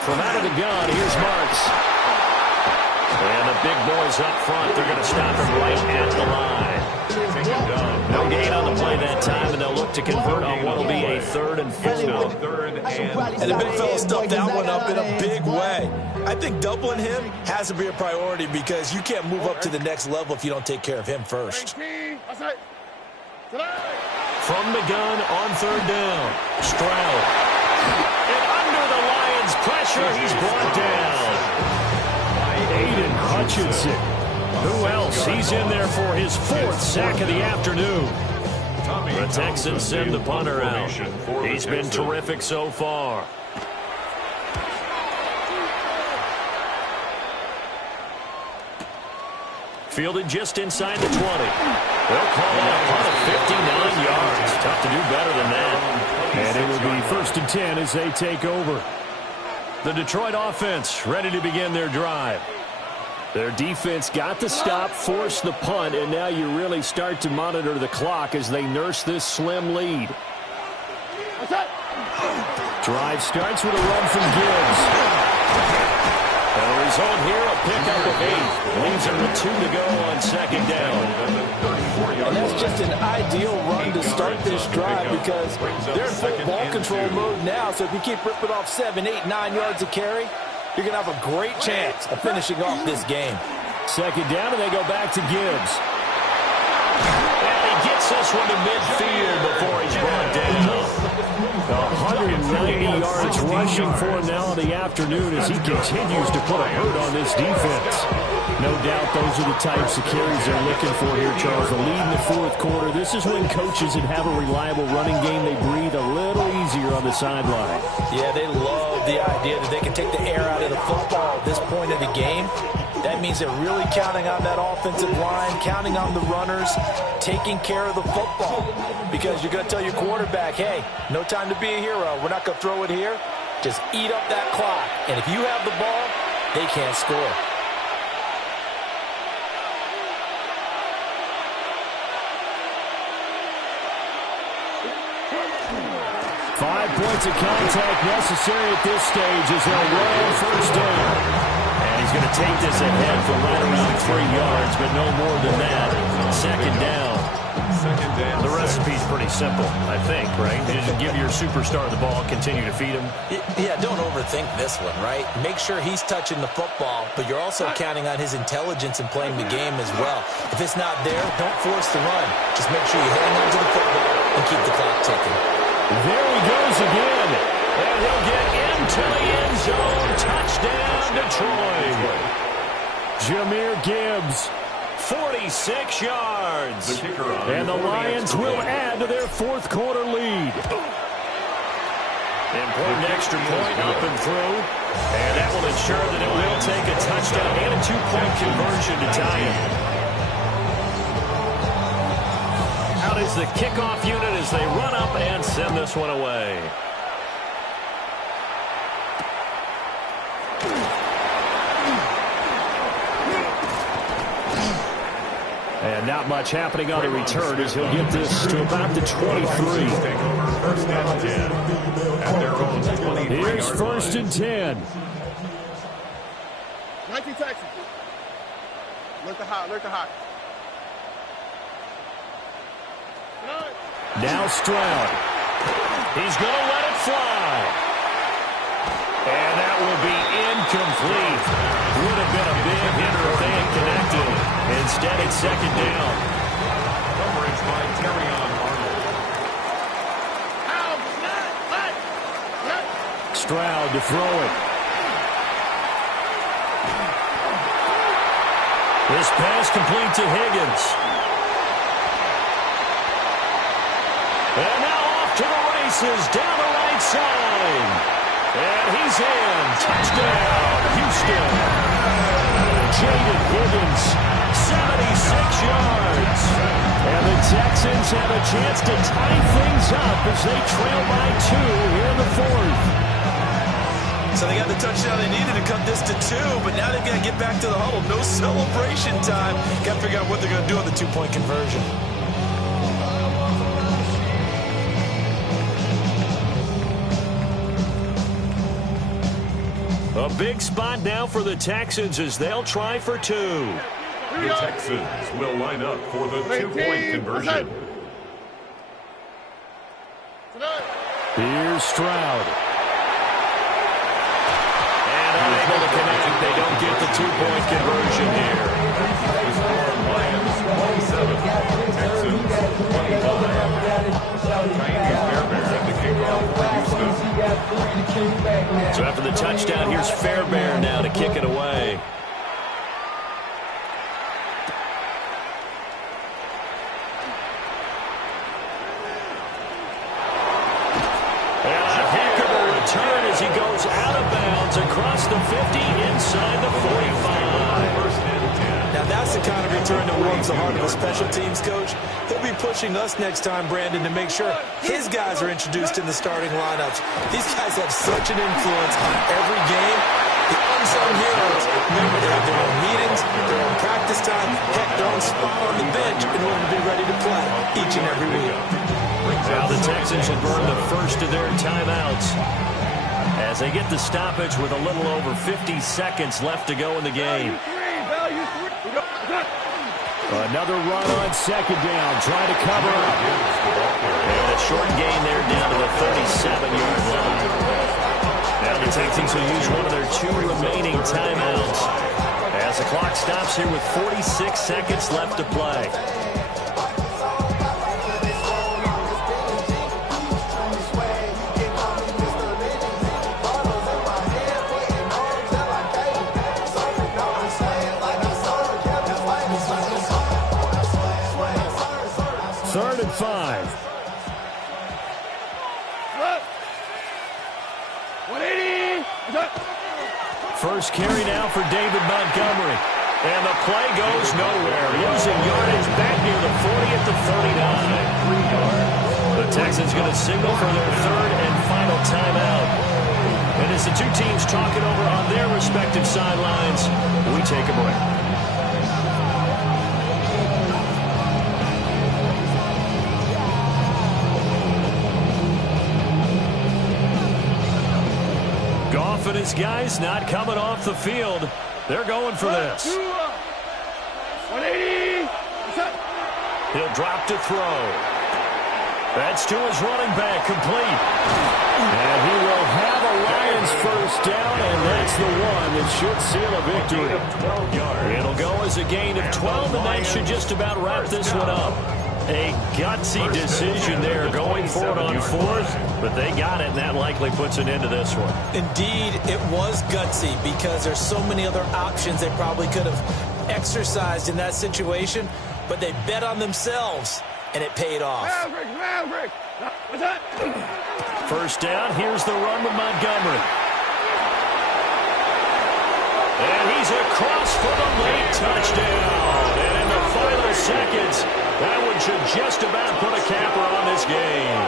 From out of the gun, here's Marks. And the big boys up front, they're going to stop him right at the line. No gain on the play that time, and they'll look to convert on what will be a 3rd and 4. And the big fella stuffed that one up in a big way. I think doubling him has to be a priority, because you can't move up to the next level if you don't take care of him first. From the gun on 3rd down, Stroud. And under the Lions' pressure, he's brought down. Aiden Hutchinson. Who else? He's in there for his 4th sack of the afternoon. The Texans send the punter out. He's been terrific so far. Fielded just inside the 20. They'll call it a punt of 59 yards. Tough to do better than that. And it will be 1st and 10 as they take over. The Detroit offense ready to begin their drive. Their defense got the stop, forced the punt, and now you really start to monitor the clock as they nurse this slim lead. Drive starts with a run from Gibbs. And the result here, a pickup of 8. Leaves them with 2 to go on 2nd down. And that's just an ideal run to start this drive, because they're in full ball control mode now. So if you keep ripping off 7, 8, 9 yards of carry, you're going to have a great chance of finishing off this game. 2nd down, and they go back to Gibbs. And he gets this one to midfield before he's brought down. 190 yards rushing for him now in the afternoon as he continues to put a hurt on this defense. No doubt those are the types of carries they're looking for here, Charles. The lead in the 4th quarter. This is when coaches that have a reliable running game, they breathe a little easier on the sideline. Yeah, they love the idea that they can take the air out of the football at this point in the game. That means they're really counting on that offensive line, counting on the runners, taking care of the football. Because you're going to tell your quarterback, hey, no time to be a hero. We're not going to throw it here. Just eat up that clock. And if you have the ball, they can't score. 5 points of contact necessary at this stage as they'll roll first down. And he's going to take this ahead for right around 3 yards, but no more than that. Second down. The recipe's pretty simple, I think, right? You just give your superstar the ball, continue to feed him. Yeah, don't overthink this one, right? Make sure he's touching the football, but you're also counting on his intelligence in playing the game as well. If it's not there, don't force the run. Just make sure you hang on to the football and keep the clock ticking. There he goes again. And he'll get into the end zone. Touchdown, Detroit. Jahmyr Gibbs. 46 yards. And the Lions will add to their fourth quarter lead. Important extra point up and through. And that will ensure that it will take a touchdown and a 2-point conversion to tie it. Out is the kickoff unit as they run up and send this one away. And not much happening on the return as he'll get this to about the 23. First and 10 at their own 23-yard line. Here's first and 10. 19 Texans. Look the hot, look the hot. Now Stroud. He's going to let it fly. And that will be incomplete. Would have been a big hitter if they had connected. Instead, it's second down. Coverage by Terrion Arnold. Stroud to throw it. This pass complete to Higgins. And now off to the races down the right side. And he's in. Touchdown, Houston. Jaden Higgins, 76 yards. And the Texans have a chance to tie things up as they trail by 2 here in the fourth. So they got the touchdown they needed to cut this to 2, but now they've got to get back to the huddle. No celebration time. Got to figure out what they're going to do on the 2-point conversion. A big spot now for the Texans as they'll try for 2. The Texans will line up for the 2-point conversion. Here's Stroud. And unable to connect. They don't get the 2-point conversion here. The score, Lions 27, Texans 25. Kaimi Fairbairn at the kickoff for Houston. So after the touchdown, here's Fairbairn now to kick it away. And a heck of a return as he goes out of bounds across the 50 inside the 45. Now that's the kind of return that warms the heart of a special teams coach. He'll be pushing us next time, Brandon, to make sure his guys are introduced in the starting lineups. These guys have such an influence on every game. The unsung heroes. Remember, they have their own meetings, their own practice time, heck, their own spot on the bench in order to be ready to play each and every week. Now the Texans will burn the first of their timeouts as they get the stoppage with a little over 50 seconds left to go in the game. Another run on second down. Try to cover up. And a short gain there down to the 37-yard line. Now the Texans will use one of their 2 remaining timeouts as the clock stops here with 46 seconds left to play. Third and 5. 180. First carry now for David Montgomery. And the play goes nowhere. Losing yardage back near the 40 at the 39. The Texans going to signal for their 3rd and final timeout. And as the two teams talk it over on their respective sidelines, we take a break. Goff and his guys not coming off the field. They're going for this. 180. He'll drop to throw. That's to his running back, complete. And he will have a Lions first down, and that's the one that should seal a victory. It'll go as a gain of 12, and that should just about wrap this one up. A gutsy decision there going for it on fourth, but they got it, and that likely puts an end to this one. Indeed, it was gutsy because there's so many other options they probably could have exercised in that situation, but they bet on themselves, and it paid off. First down, here's the run with Montgomery. And he's across for the late touchdown. And in the final seconds, that one should just about put a capper on this game.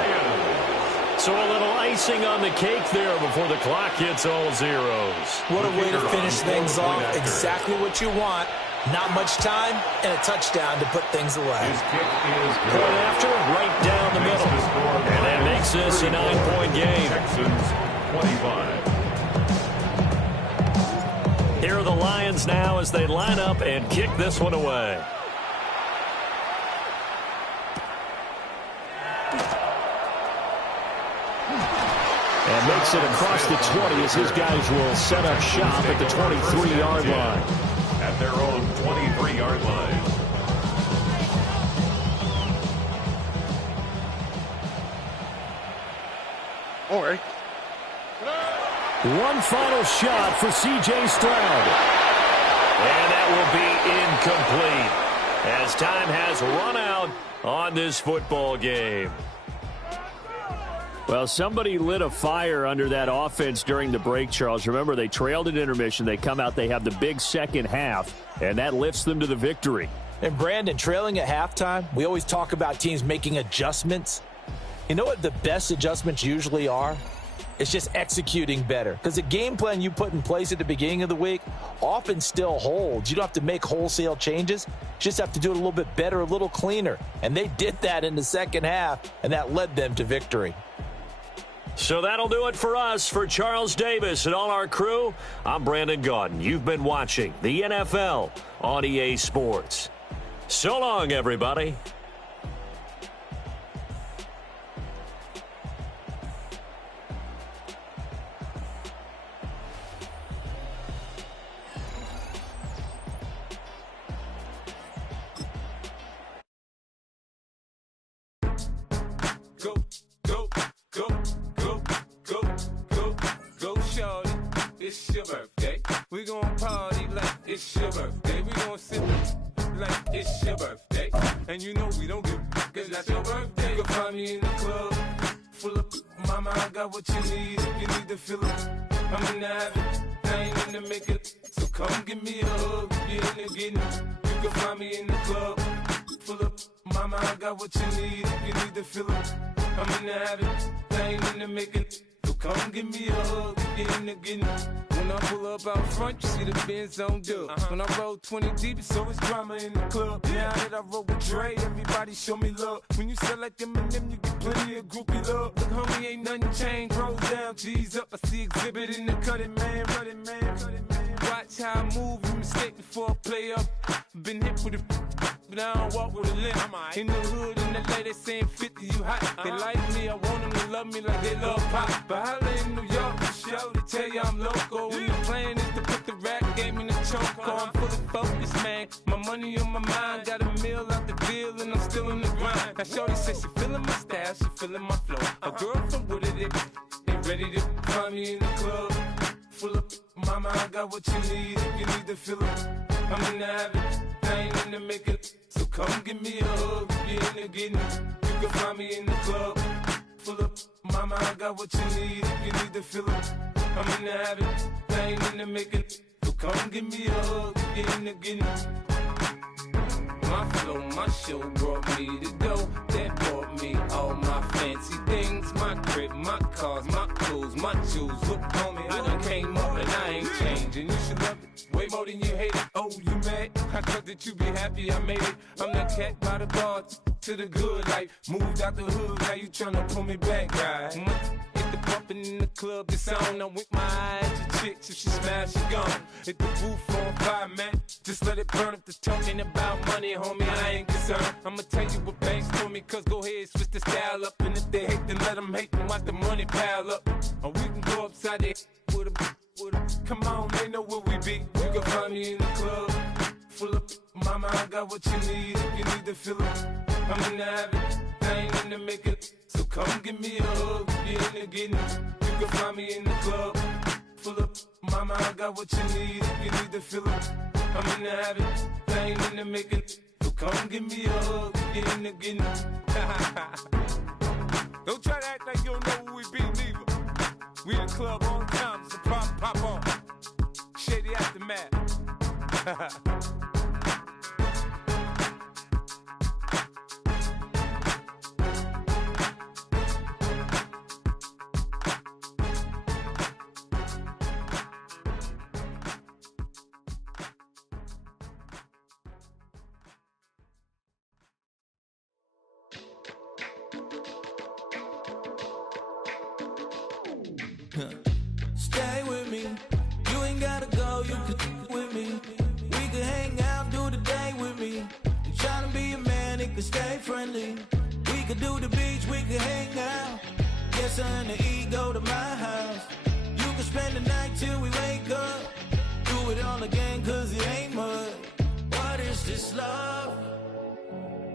So a little icing on the cake there before the clock hits all zeros. What a way to finish things off. Exactly what you want. Not much time and a touchdown to put things away. Point after, right down the middle. And that makes this a 9-point game. Texans 25. Here are the Lions now as they line up and kick this one away. And makes it across the 20 as his guys will set up shop at the 23-yard line. At their own 23-yard line. All right. One final shot for C.J. Stroud. And that will be incomplete as time has run out on this football game. Well, somebody lit a fire under that offense during the break, Charles. Remember, they trailed at intermission. They come out, they have the big second half, and that lifts them to the victory. And, Brandon, trailing at halftime, we always talk about teams making adjustments. You know what the best adjustments usually are? It's just executing better. Because the game plan you put in place at the beginning of the week often still holds. You don't have to make wholesale changes. You just have to do it a little bit better, a little cleaner. And they did that in the second half, and that led them to victory. So that'll do it for us. For Charles Davis and all our crew, I'm Brandon Gaudin. You've been watching the NFL on EA Sports. So long, everybody. Go, go, go, go, go, go, go, shorty. It's your birthday. We gon' party like it's your birthday. We gon' sip like it's your birthday. And you know we don't give cause that's your birthday. You can find me in the club, full of mama, I got what you need. If you need to fill it, I'm in the habit. I ain't in the making. So come give me a hug. You're in the getting. You can find me in the club, full of mama, I got what you need. If you need to fill it, I'm in the habit, I ain't in the making. So come give me a hug, get in the getting. When I pull up out front, you see the Benz on dub. When I roll 20 deep, so it's drama in the club. Now that I roll with Dre, everybody show me love. When you sell like them and them, you get plenty of groupie love. Look, homie, ain't nothing changed. Rolls down, G's up. I see exhibit in the cutting, man. Running, man. Watch how I move, you mistake before I play up. Been hit with it, but I don't walk with a limp. In the hood, in the LA, they saying 50, you hot. They like me, I want them to love me like they love pop. But holla in New York, show to tell you I'm local. And the plan is to put the rap game in the choke. I'm fully focused, man. My money on my mind, got a meal out the deal, and I'm still in the grind. Now shorty says she feeling my style, she feeling my flow. A girl from Wooded, they ready to find me in the club. Full of mama, I got what you need. If you need to fill it, I'm in the habit, I ain't in the making. So come give me a hug, you're in the getting. You can find me in the club. Full of mama, I got what you need. If you need to fill it, I'm in the habit, I ain't in the making. So come give me a hug, you're in the getting. My flow, my show brought me the dough. That brought me all my fancy things. My crib, my cars, my muscles, munchos. Look, homie, I done came up and I ain't changing. You should love it way more than you hate it. Oh, you mad? I thought that you be happy I made it. I'm that cat by the bar to the good life. Moved out the hood, now you tryna pull me back, right? Hit the bumpin' in the club, it's on. I'm with my eyes to chicks, if she smash, she gone. Hit the roof on fire, man. Just let it burn if the talking about money, homie, I ain't concerned. I'ma tell you what banks told me, cause go ahead, switch the style up. And if they hate, then let them hate, then watch the money pile up. Or we can go upside there with a come on, they know where we be. You can find me in the club, full of mama, I got what you need. If you need to feel it, I'm in the habit, I ain't in the making. So come give me a hug, you're in the getting. You can find me in the club, full of mama, I got what you need. If you need to feel it, I'm in the habit, I ain't in the making. So come give me a hug, you're in the getting. Don't try to act like you don't know who we be, neither. We in the club all the time, it's a problem, pop on. Shady Aftermath. Stay with me, you ain't gotta go, you can with me. We can hang out, do the day with me. I'm trying to be a man, it can stay friendly. We could do the beach, we can hang out. Yes, and the E go to my house. You can spend the night till we wake up. Do it all again, cause it ain't mud. What is this love?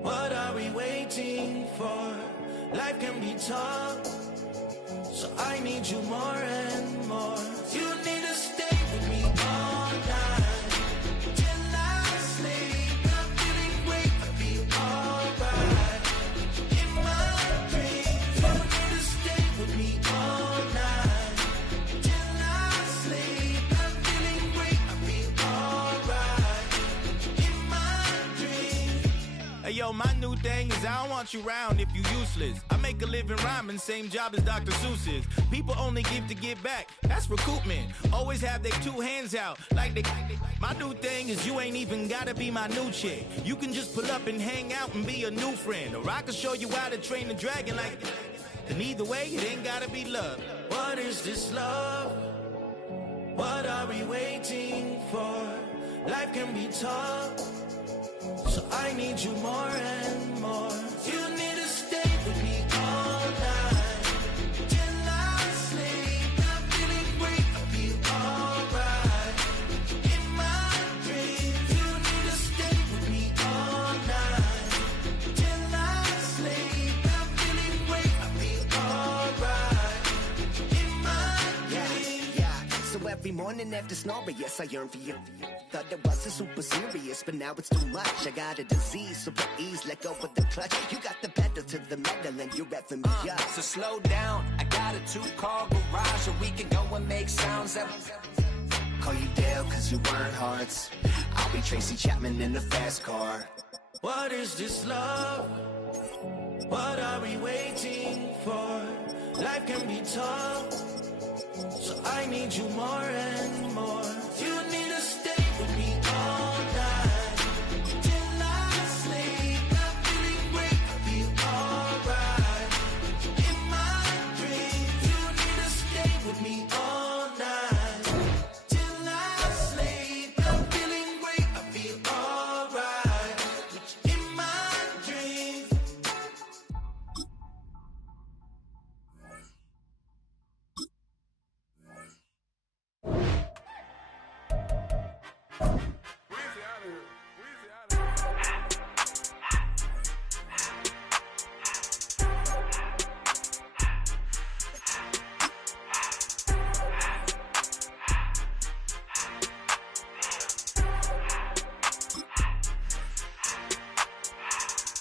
What are we waiting for? Life can be tough, so I need you more and more. You need to stay with me all night till I sleep. I'm feeling great, I'll be alright. In my dreams, you need to stay with me all night till I sleep. I'm feeling great, I'll be alright. In my dreams. Hey yo, my new thing is I don't want you round if you useless. I make a living rhyming, same job as Dr. Seuss's. People only give to give back, that's recoupment. Always have their two hands out, like they. My new thing is you ain't even gotta be my new chick. You can just pull up and hang out and be a new friend. Or I can show you how to train the dragon like. And either way, it ain't gotta be love. What is this love? What are we waiting for? Life can be tough, so I need you more and more. You need to stay with me all night till I sleep. I'm feeling great, I'll be alright. In my dreams, you need to stay with me all night till I sleep. I'm feeling great, I'll be alright. In my dreams. Yeah. So every morning after snoring, yes, I yearn for you. Thought it wasn't super serious, but now it's too much. I got a disease, super ease, let go with the clutch. You got the pedal to the metal and you're revving me up. So slow down, I got a 2-car garage, and we can go and make sounds that... Call you Dale, cause you weren't hearts. I'll be Tracy Chapman in the fast car. What is this love? What are we waiting for? Life can be tough, so I need you more and more. You need to stay with me all night till I sleep. I'm feeling great, I'll be alright. In my dreams, you need to stay with me all night till I sleep. I'm feeling great, I'll be alright. In my dreams.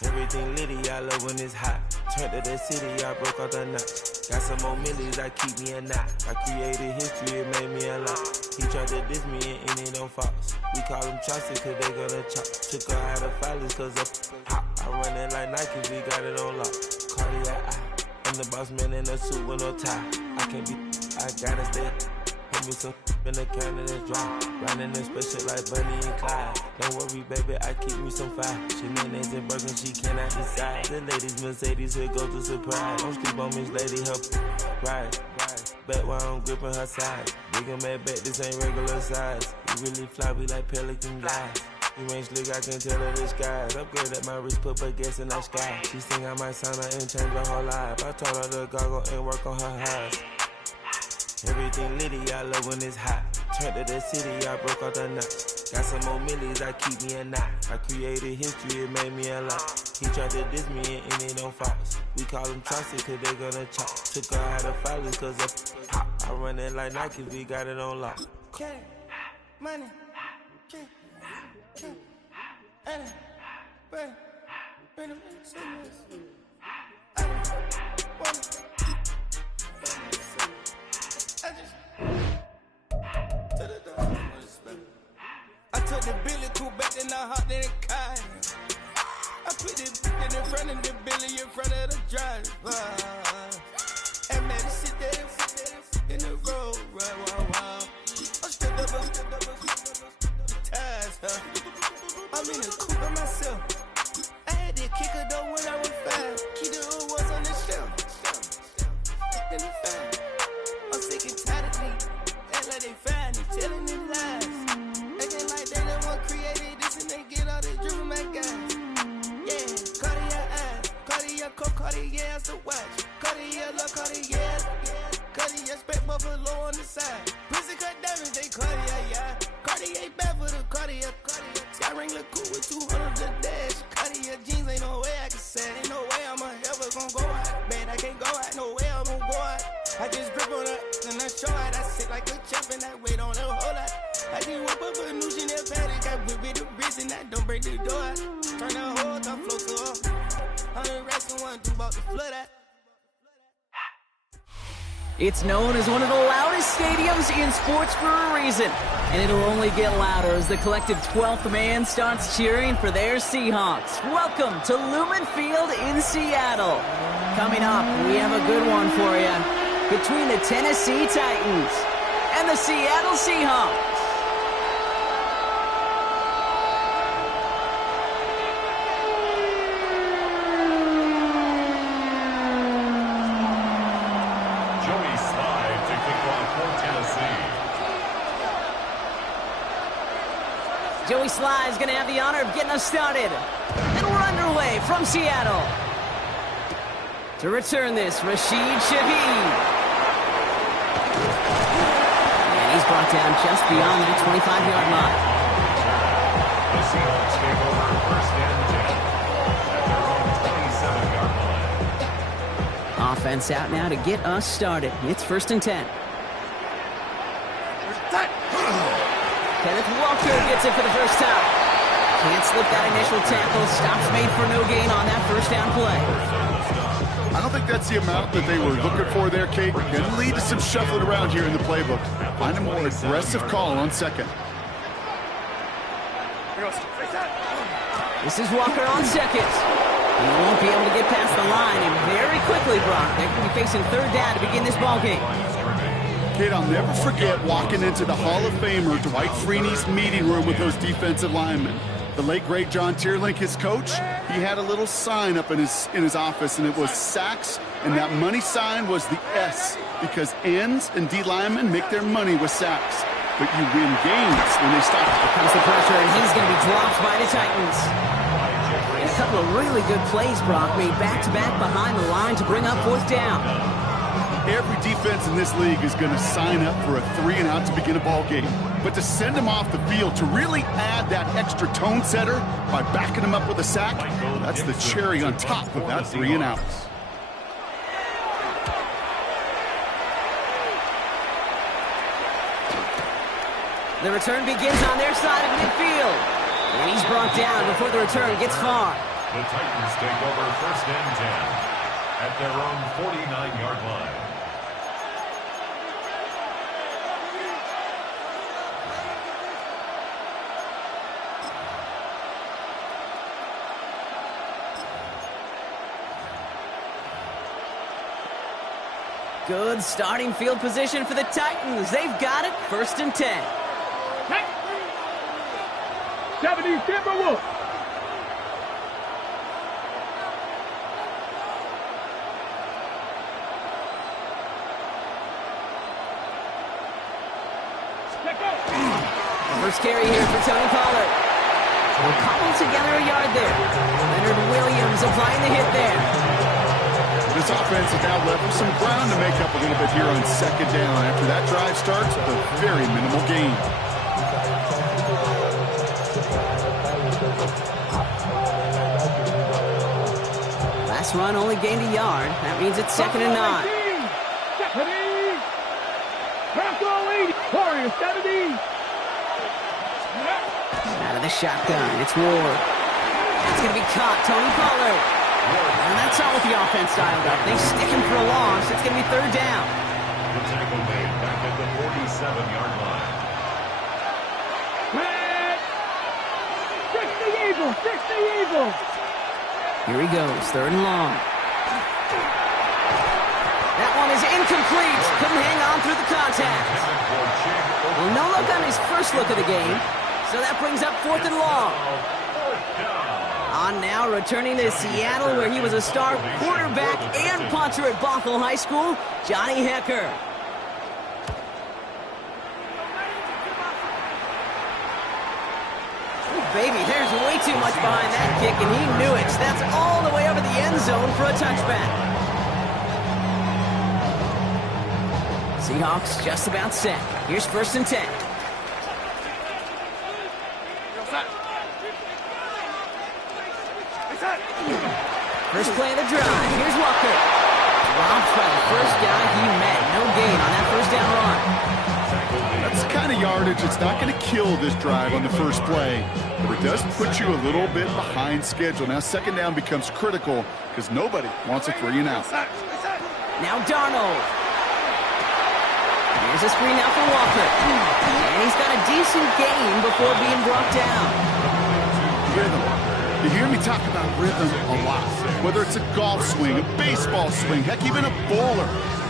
Everything litty, I love when it's hot. Turned to the city, I broke out the notch. Got some more millies that keep me a knot. I created history, it made me a lot. He tried to diss me and it don't false. We call them chopsticks cause they gonna chop. Took her out of filers cause of hop. I run it like Nike, we got it on lock. Cardiac eye, I'm the boss man in a suit with no tie. I can't be, I gotta stay. Put me some in the can and it's dry. Riding this special like Bunny and Clyde. Don't worry, baby, I keep me some fire. She mayonnaise and burger, she cannot decide. The ladies Mercedes, here goes the surprise. Don't sleep on Miss Lady, help right. Bet while I'm gripping her side. Big and mad bet, this ain't regular size. We really fly, we like Pelican guys. You ain't slick, I can tell her the skies. Upgrade at my wrist, put baguettes in the sky. She think I might sign her and change her whole life. I told her to goggle and work on her eyes. Everything litty, I love when it's hot. Turned to the city, I broke all the knots. Got some more millies, I keep me a knot. I created history, it made me a lot. He tried to diss me and it don't false. We call them Chaucer cause they gonna chop. Took her out of filers cause of pop. I run it like Nike, we got it on lock. Okay, money, okay, money, bring them I took the Billy cool back and I hopped in the car. I put it in front of the Billy in front of the driver. And man, sit there in the road, wow. I'm stripped up, the tires, I'm in the coupe by myself. I had to kick her though when I was 5. Keep the hood was on the shelf. In the fan. I'm sick and tired of me. Act like they find it, telling me lies. Acting like they the one created this and they get all this dribble my guys. Yeah, Cartier eyes, Cartier coat, Cartier as the watch. Cartier look, Cartier, Cartier spec buffalo on the side. Pussy cut diamonds, they Cartier, yeah. Cartier bad for the Cartier. Sky ring look cool with 200 the dash. Cartier jeans, ain't no way I can say. Ain't no way I'm ever gonna go out. Man, I can't go out, no way I'm gonna go out. I just grip on her and I show out. I sit like a champ and I wait on her whole lot. I just whip up a new Chanel paddock. I whip it the wrist and I don't break the door out. Turn the whole top flow to her. 100 racks and one do about the flood out. It's known as one of the loudest stadiums in sports for a reason. And it'll only get louder as the collective 12th man starts cheering for their Seahawks. Welcome to Lumen Field in Seattle. Coming up, we have a good one for you. Between the Tennessee Titans and the Seattle Seahawks. Joey Slye to kick off for Tennessee. Joey Slye is going to have the honor of getting us started. And we're underway from Seattle. To return this, Rashid Shaheed. And he's brought down just beyond the 25-yard line. The Seahawks take over first and 10 at their own 27-yard line. Offense out now to get us started. It's first and 10. Kenneth Walker gets it for the first time. Can't slip that initial tackle. Stops made for no gain on that first down play. I don't think that's the amount that they were looking for there, Kate. Going to lead to some shuffling around here in the playbook. Find a more aggressive call on second. This is Walker on second. He won't be able to get past the line, and very quickly, Brock, they're going to be facing third down to begin this ballgame. Kate, I'll never forget walking into the Hall of Famer Dwight Freeney's meeting room with those defensive linemen. The late, great John Tierlink, his coach, he had a little sign up in his office, and it was sacks, and that money sign was the S, because ends and D linemen make their money with sacks. But you win games when they stop. Here comes the pressure, and he's going to be dropped by the Titans. And a couple of really good plays, Brock, made back-to-back behind the line to bring up fourth down. Every defense in this league is going to sign up for a 3-and-out to begin a ball game. But to send them off the field, to really add that extra tone setter by backing them up with a sack, that's the cherry on top of that 3-and-out. The return begins on their side of midfield. And he's brought down before the return gets far. The Titans take over first and 10 at their own 49-yard line. Good starting field position for the Titans. They've got it. 1st and 10. 70 Timberwolves. First carry here for Tony Pollard. We'll cobble together a yard there. Leonard Williams applying the hit there. This offense is now left with some ground to make up a little bit here on 2nd down. After that drive starts with a very minimal gain. Last run only gained a yard. That means it's 2nd and 9. 70. Out of the shotgun, it's Ward. It's going to be caught, Tony Pollard. And that's all with the offense dialed up. They stick him for a loss. It's going to be 3rd down. The tackle made back at the 47-yard line. Fix the Eagles! Fix the Eagles! Here he goes, 3rd and long. That one is incomplete. Couldn't hang on through the contact. Well, no look on his first look of the game. So that brings up 4th and long. On now, returning to Seattle, where he was a star quarterback and punter at Bothell High School, Johnny Hekker. Oh, baby, there's way too much behind that kick, and he knew it. That's all the way over the end zone for a touchback. Seahawks just about set. Here's 1st and 10. First play of the drive. Here's Walker. Dropped by the first guy he met. No gain on that 1st down run. That's the kind of yardage that's not going to kill this drive on the first play, but it does put you a little bit behind schedule. Now 2nd down becomes critical because nobody wants a 3 and out. Now Darnold. Here's a screen now for Walker. And he's got a decent gain before being brought down. Rhythm. You hear me talk about rhythm a lot. Whether it's a golf swing, a baseball swing, heck, even a bowler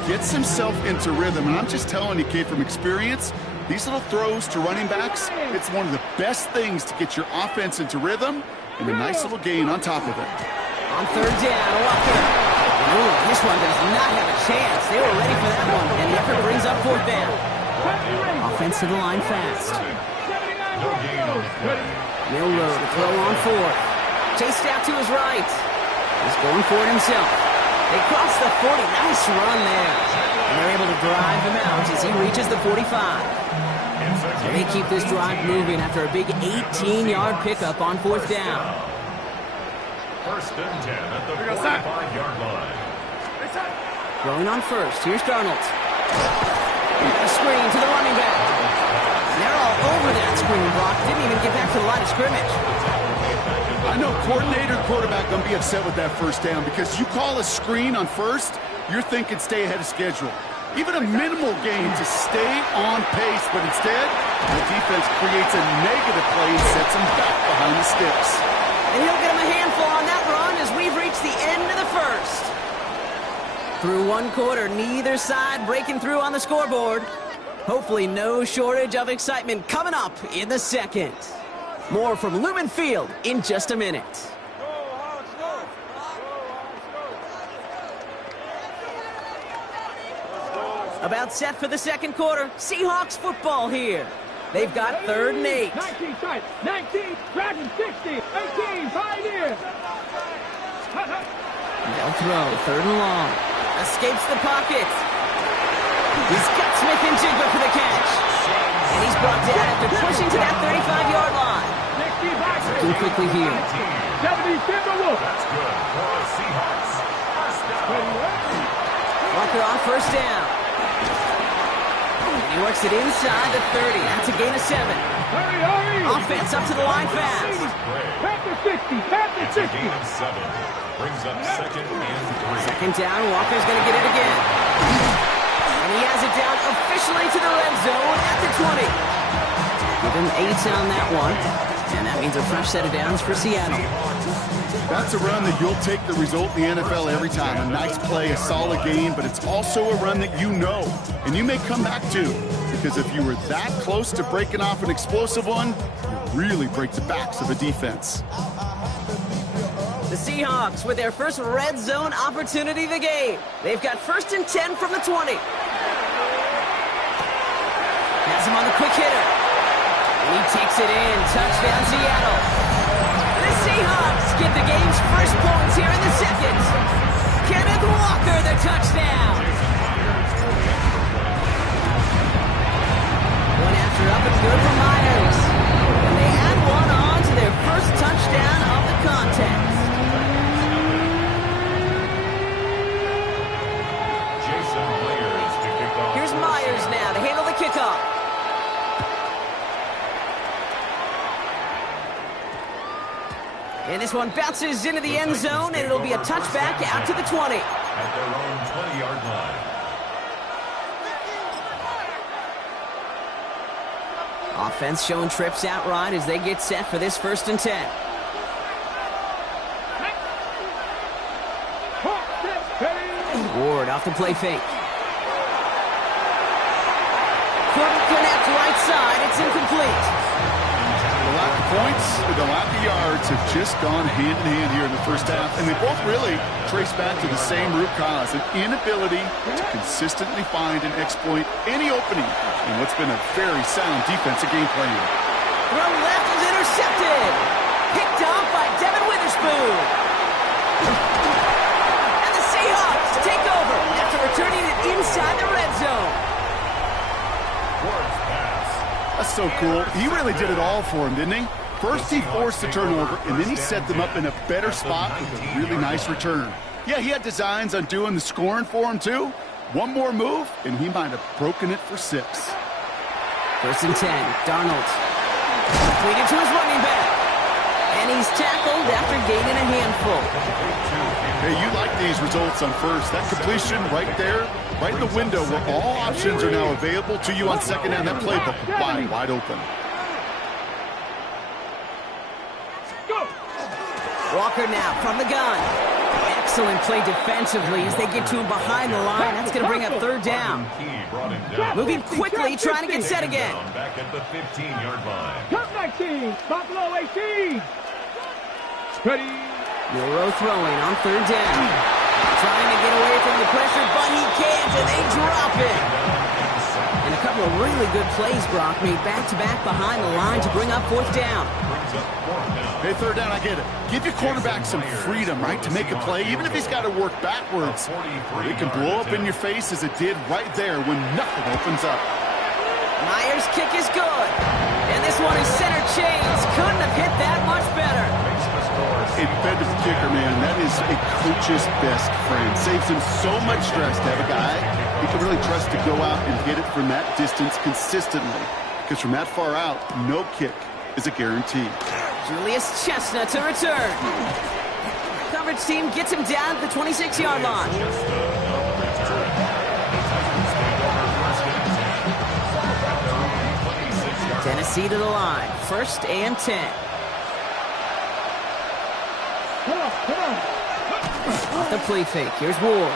gets himself into rhythm. And I'm just telling you, kid, from experience, these little throws to running backs, it's one of the best things to get your offense into rhythm and a nice little gain on top of it. On 3rd down, Walker. Ooh, this one does not have a chance. They were ready for that one. And Walker brings up 4th down. Offense to the line fast. Milrow to throw on 4th. Chased out to his right. He's going for it himself. They cross the 40. Nice run there. And they're able to drive him out as he reaches the 45. So they keep this drive moving after a big 18-yard pickup on 4th down. 1st and 10 at the 45-yard line. Going on 1st. Here's Darnold. A screen to the running back. They're all over that screen, Brock. Didn't even get back to the line of scrimmage. I know coordinator and quarterback going to be upset with that 1st down because you call a screen on 1st, you're thinking stay ahead of schedule. Even a minimal gain to stay on pace, but instead, the defense creates a negative play and sets them back behind the sticks. And he'll get him a handful on that run as we've reached the end of the 1st. Through 1 quarter, neither side breaking through on the scoreboard. Hopefully no shortage of excitement coming up in the 2nd. More from Lumen Field in just a minute. About set for the 2nd quarter. Seahawks football here. They've got 3rd and 8. 19 tight. 19. Dragon 60. 18. Pioneer. They'll throw. 3rd and long. Escapes the pocket. He's got Smith and Jigba for the catch. And he's brought down after pushing to that 35-yard line. Looking quickly here. 70 Timberwolves. That's good for the Seahawks. 1st down. Walker on 1st down. He works it inside the 30. That's a gain of 7. Hurry, hurry. Offense up to the line fast. Panther 60. Panther 60. Gain of 7. Brings up 2nd and 3. 2nd down. Walker's going to get it again. And he has it down officially to the red zone at the 20. Give him 8 on that one. And that means a fresh set of downs for Seattle. That's a run that you'll take the result in the NFL every time. A nice play, a solid game, but it's also a run that you know, and you may come back to. Because if you were that close to breaking off an explosive one, you really break the backs of a defense. The Seahawks with their first red zone opportunity of the game. They've got 1st and 10 from the 20. Has him on the quick hitter. And he takes it in. Touchdown, Seattle. The Seahawks get the game's first points here in the second. Kenneth Walker, the touchdown. One after up and good for Myers. And they add one on to their first touchdown of the contest. Jason Myers to kick off. Here's Myers now to handle the kickoff. And this one bounces into the end zone, and it'll be a touchback out to the 20. At their own 20-yard line. Offense showing trips outright as they get set for this 1st and 10. Ward off the play fake. Couldn't connect right side. It's incomplete. The lack of points, the lack of yards have just gone hand in hand here in the first half, and they both really trace back to the same root cause, an inability to consistently find and exploit any opening in what's been a very sound defensive game plan. Throw left is intercepted. Picked off by Devin Witherspoon. And the Seahawks take over after returning it inside the red zone. That's so cool. He really did it all for him, didn't he? First he forced the turnover, and then he set them up in a better spot with a really nice return. Yeah, he had designs on doing the scoring for him, too. One more move, and he might have broken it for 6. 1st and 10, Darnold. Completed to his running back. And he's tackled after gaining a handful. Hey, you like these results on first. That completion right there, right in the window where all options are now available to you on second down. That playbook wide open. Walker now from the gun. Excellent play defensively as they get to him behind the line. That's going to bring up 3rd down. Moving quickly, trying to get set again. Back at the 15-yard line. Cut 19, Buffalo 18. Ready. Milroe throwing on 3rd down. Trying to get away from the pressure, but he can't, and they drop it. And a couple of really good plays, Brock, made back-to-back behind the line to bring up 4th down. Hey, 3rd down, I get it. Give your quarterback some freedom, right, to make a play, even if he's got to work backwards. It can blow up in your face as it did right there when nothing opens up. Myers' kick is good. And this one is center change. Couldn't have hit that much better. A defensive kicker, man, that is a coach's best friend. Saves him so much stress to have a guy he can really trust to go out and hit it from that distance consistently. Because from that far out, no kick is a guarantee. Julius Chestnut to return. Coverage team gets him down at the 26-yard line. Tennessee to the line. 1st and 10. Off the play fake. Here's Ward.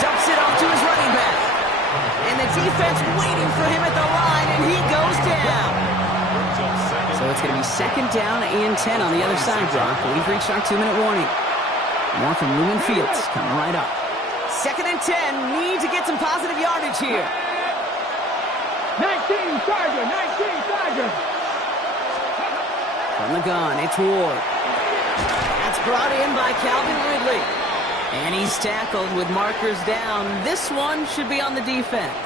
Dumps it off to his running back. And the defense waiting for him at the line, and he goes down. So it's going to be 2nd down and 10 on the other side, Brock. We've reached our 2-minute warning. More from Lumen Fields coming right up. 2nd and 10. Need to get some positive yardage here. 19 Charger, 19 Charger. From the gun, it's Ward. That's brought in by Calvin Ridley. And he's tackled with markers down. This one should be on the defense.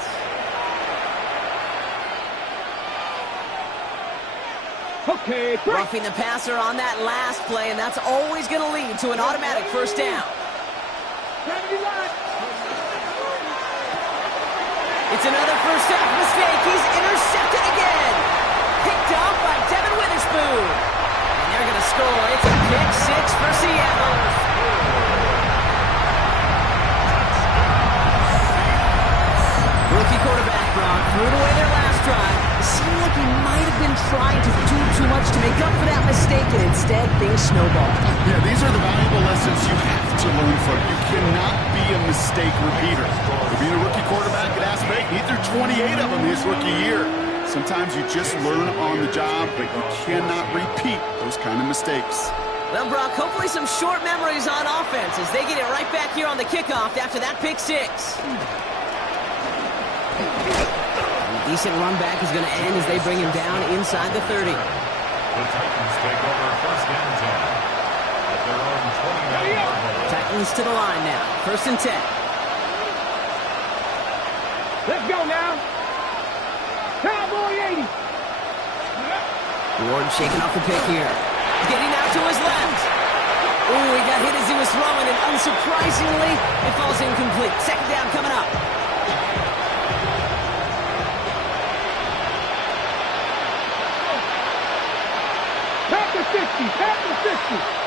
Okay, roughing the passer on that last play, and that's always going to lead to an automatic 1st down. It's another first half mistake. He's intercepted again. Picked off by Devin Witherspoon. And they're going to score. It's a pick 6 for Seattle. Rookie quarterback Brock threw it away their last drive. The seemed like he might have been trying to do too much to make up for that mistake, and instead things snowballed. Yeah, these are the valuable lessons you have to learn from. You cannot be a mistake repeater. Being a rookie quarterback at Aspen, he threw 28 of them his rookie year. Sometimes you just learn on the job, but you cannot repeat those kind of mistakes. Well, Brock, hopefully some short memories on offense as they get it right back here on the kickoff after that pick six. A decent run back is going to end as they bring him down inside the 30. The Titans take over first and 10 at their own 29-yard line. Titans to the line now. First and 10. Let's go now. Cowboy 80. Ward shaking off the pick here. Getting out to his left. Ooh, he got hit as he was throwing, and unsurprisingly, it falls incomplete. Second down coming up. Tap the 60. Tap the 60.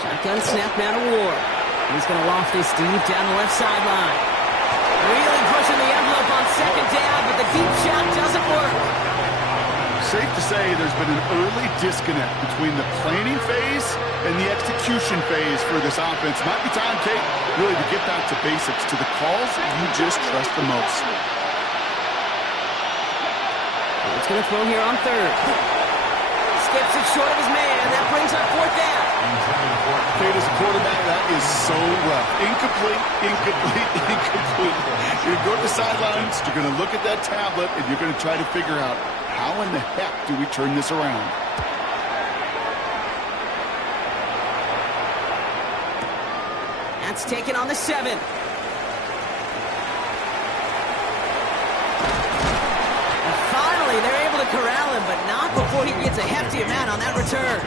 Shotgun snap now to Ward. He's going to loft this deep down the left sideline. Really pushing the envelope on second down, but the deep shot doesn't work. Safe to say there's been an early disconnect between the planning phase and the execution phase for this offense. Might be time, Kate, really to get back to basics, to the calls you just trust the most. It's going to throw here on third. Skips it short of his man. That brings up fourth down. Kate, as a quarterback, that is so rough. Incomplete, incomplete, incomplete. You're going to go to the sidelines, you're going to look at that tablet, and you're going to try to figure out, how in the heck do we turn this around? That's taken on the 7. And finally, they're able to corral him, but not before he gets a hefty amount on that return.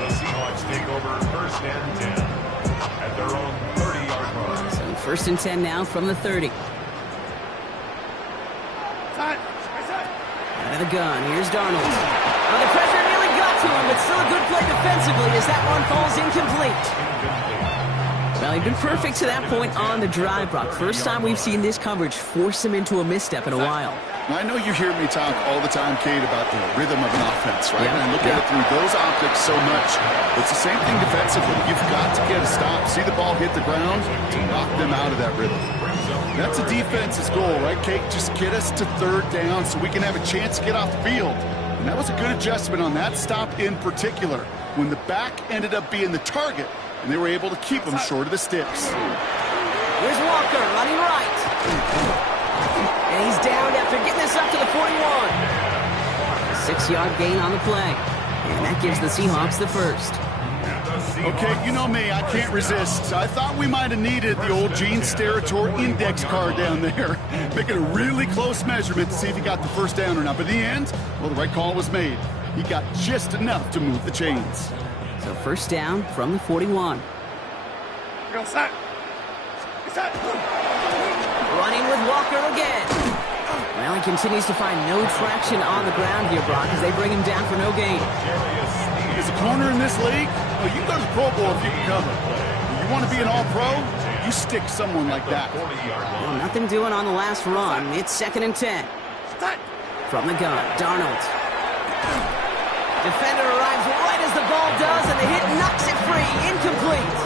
The Seahawks take over first and 10 at their own 30-yard line. So first and 10 now from the 30. Out of the gun, here's Darnold. Oh, the pressure nearly got to him, but still a good play defensively as that one falls incomplete. Well, he'd been perfect to that point on the drive, Brock. First time we've seen this coverage force him into a misstep in a while. I know you hear me talk all the time, Kate, about the rhythm of an offense, right? And I look at it through those optics so much. It's the same thing defensively. You've got to get a stop, see the ball hit the ground to knock them out of that rhythm. That's a defense's goal, right, Kate? Just get us to third down so we can have a chance to get off the field. And that was a good adjustment on that stop in particular, when the back ended up being the target, and they were able to keep him short of the sticks. Here's Walker running right. And he's down after getting this up to the 41. A 6-yard gain on the play. And that gives the Seahawks the first. Okay, you know me, I can't resist. I thought we might have needed the old Gene Steratore index card down there, making a really close measurement to see if he got the first down or not. But in the end, well, the right call was made. He got just enough to move the chains. So first down from the 41. Running with Walker again. Well, he continues to find no traction on the ground here, Brock, as they bring him down for no gain. As a corner in this league, well, you go to the Pro Bowl if you can cover. You want to be an All-Pro, you stick someone like that. Well, nothing doing on the last run. It's second and 10. From the gun, Darnold. Defender arrives right as the ball does, and the hit knocks it free. Incomplete.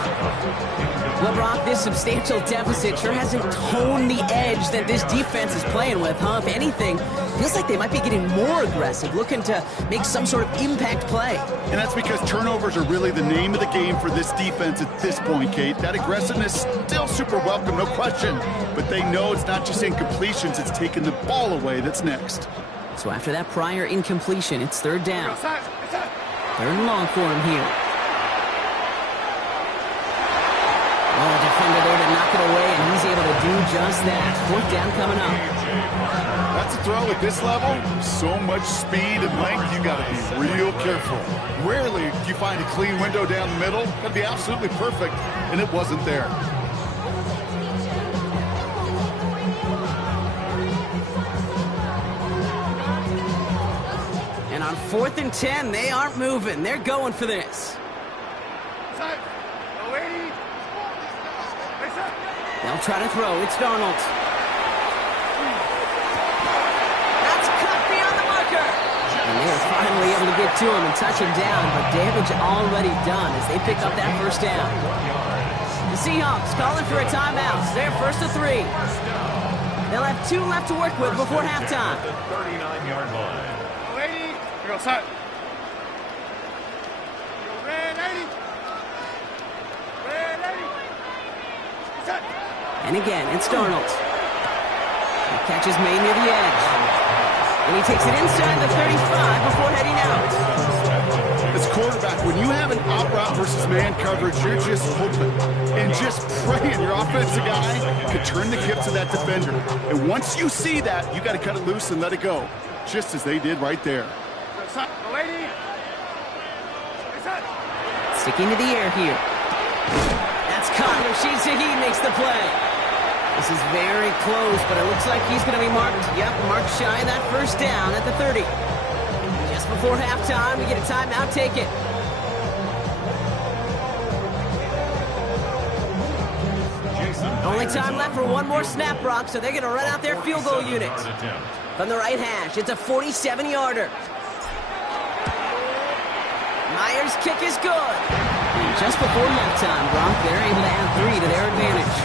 Well, Brock, this substantial deficit sure hasn't toned the edge that this defense is playing with, huh? If anything, feels like they might be getting more aggressive, looking to make some sort of impact play. And that's because turnovers are really the name of the game for this defense at this point, Kate. That aggressiveness still super welcome, no question. But they know it's not just incompletions, it's taking the ball away that's next. So after that prior incompletion, it's third down. Third and long for him here. Oh, a defender there to knock it away, and he's able to do just that. Fourth down coming up. That's a throw at this level. So much speed and length, you got to be real careful. Rarely do you find a clean window down the middle. Got to be absolutely perfect, and it wasn't there. On 4th and 10, they aren't moving. They're going for this. They'll try to throw. It's Darnold. That's cut beyond the marker. And they are finally able to get to him and touch him down, but damage already done as they pick up that first down. The Seahawks calling for a timeout. They're 1st and 3. They'll have 2 left to work with before halftime. The 39-yard line. Go set. Red 80. Red 80. Set. And again, it's Darnold. He catches May near the edge. And he takes it inside the 35 before heading out. As quarterback, when you have an out route versus man coverage, you're just hoping and just praying your offensive guy could turn the hip to that defender. And once you see that, you got to cut it loose and let it go, just as they did right there. Sticking to the air here. That's caught. Rashid Shaheed makes the play. This is very close, but it looks like he's going to be marked. Yep, marked shy of that first down at the 30. Just before halftime, we get a timeout. Take it. Only time left for one more snap, Brock, so they're going to run out their field goal unit. From the right hash, it's a 47-yarder. Myers' kick is good. And just before halftime, Brock, they're able to add 3 to their advantage.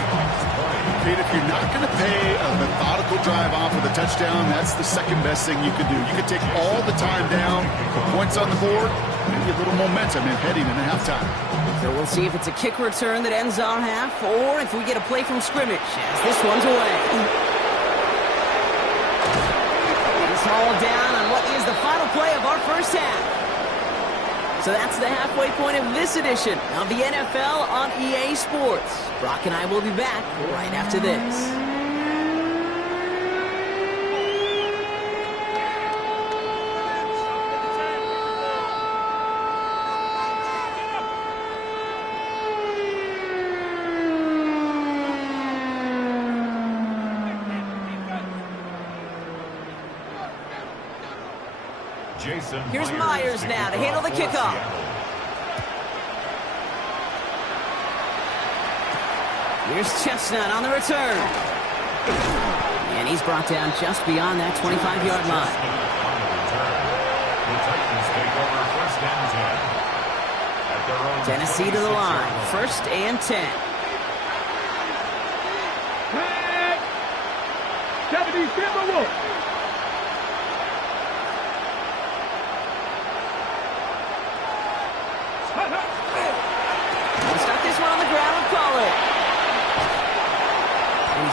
Pete, if you're not going to pay a methodical drive off with a touchdown, that's the second best thing you can do. You can take all the time down, put points on the board, maybe a little momentum in heading into halftime. So we'll see if it's a kick return that ends our half, or if we get a play from scrimmage, as this one's away. It's hauled down on what is the final play of our first half. So that's the halfway point of this edition of the NFL on EA Sports. Brock and I will be back right after this. Here's Myers now to handle the kickoff. Here's Chestnut on the return. And he's brought down just beyond that 25-yard line. Tennessee to the line. 1st and 10. Japanese Timberwolf.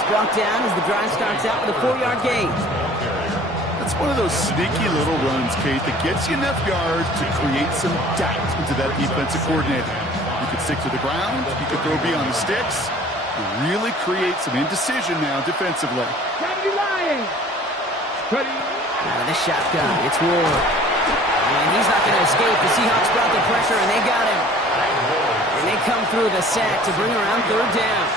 Brought down as the drive starts out with a 4-yard gain. That's one of those sneaky little runs, Kate, that gets you enough yards to create some doubt into that defensive coordinator. You could stick to the ground, you could throw beyond the sticks, and really create some indecision now defensively. Out of the shotgun, it's Ward. And he's not going to escape. The Seahawks brought the pressure, and they got him. And they come through the sack to bring around 3rd down.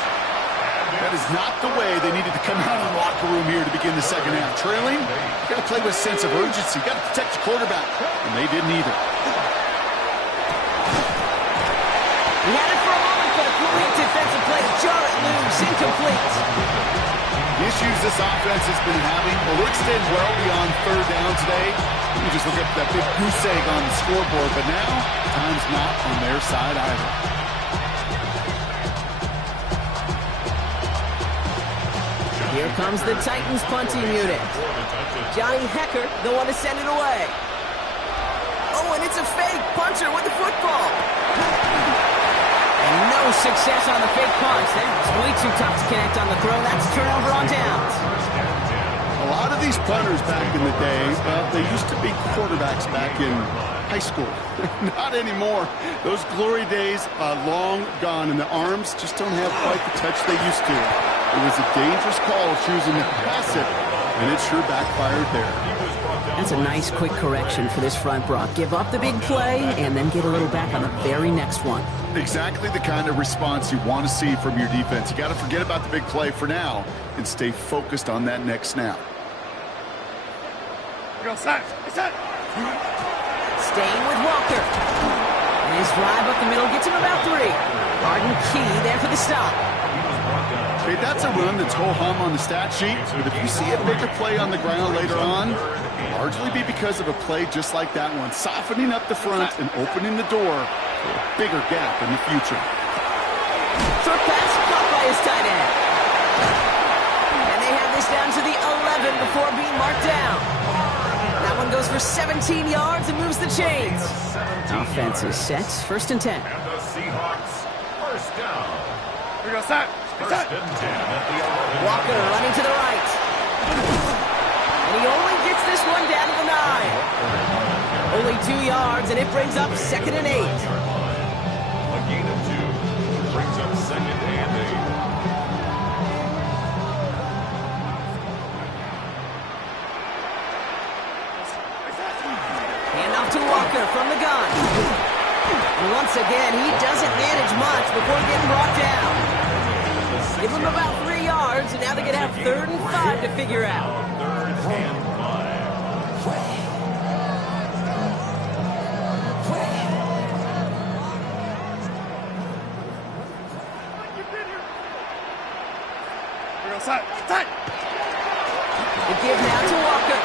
That is not the way they needed to come out of the locker room here to begin the second half. Trailing, you got to play with a sense of urgency. You got to protect the quarterback, and they didn't either. He had it for a moment, but a brilliant defensive play to jar it loose, incomplete. The issues this offense has been having will extend well beyond 3rd down today. You just look at that big goose egg on the scoreboard, but now time's not on their side either. Here comes the Titans punting unit. Johnny Hecker, the one to send it away. Oh, and it's a fake punter with the football. And no success on the fake punt. That's way too tough to connect on the throw. That's turnover on downs. A lot of these punters back in the day, well, they used to be quarterbacks back in high school. Not anymore. Those glory days are long gone, and the arms just don't have quite the touch they used to. It was a dangerous call choosing to pass it, and it sure backfired there. That's a nice quick correction for this front, Brock. Give up the big play and then get a little back on the very next one. Exactly the kind of response you want to see from your defense. You got to forget about the big play for now and stay focused on that next snap. Go set. Set. staying with Walker. And his drive up the middle gets him about 3. Arden Key there for the stop. Okay, that's a run that's ho-hum on the stat sheet, but if you see a bigger play on the ground later on, largely be because of a play just like that one, softening up the front and opening the door for a bigger gap in the future. Short pass caught by his tight end. And they have this down to the 11 before being marked down. That one goes for 17 yards and moves the chains. Offense is set. 1st and 10. And the Seahawks, first down. We go set. First and 10 at the 11. Walker running to the right. And he only gets this one down to the 9. Only 2 yards, and it brings up 2nd and 8. A gain of 2 brings up 2nd and 8. Handoff to Walker from the gun. And once again, he doesn't manage much before getting brought down. Give him about 3 yards, and now they're going to have 3rd and 5 to figure out. 3rd and 5. We go set. Set. The give now to Walker.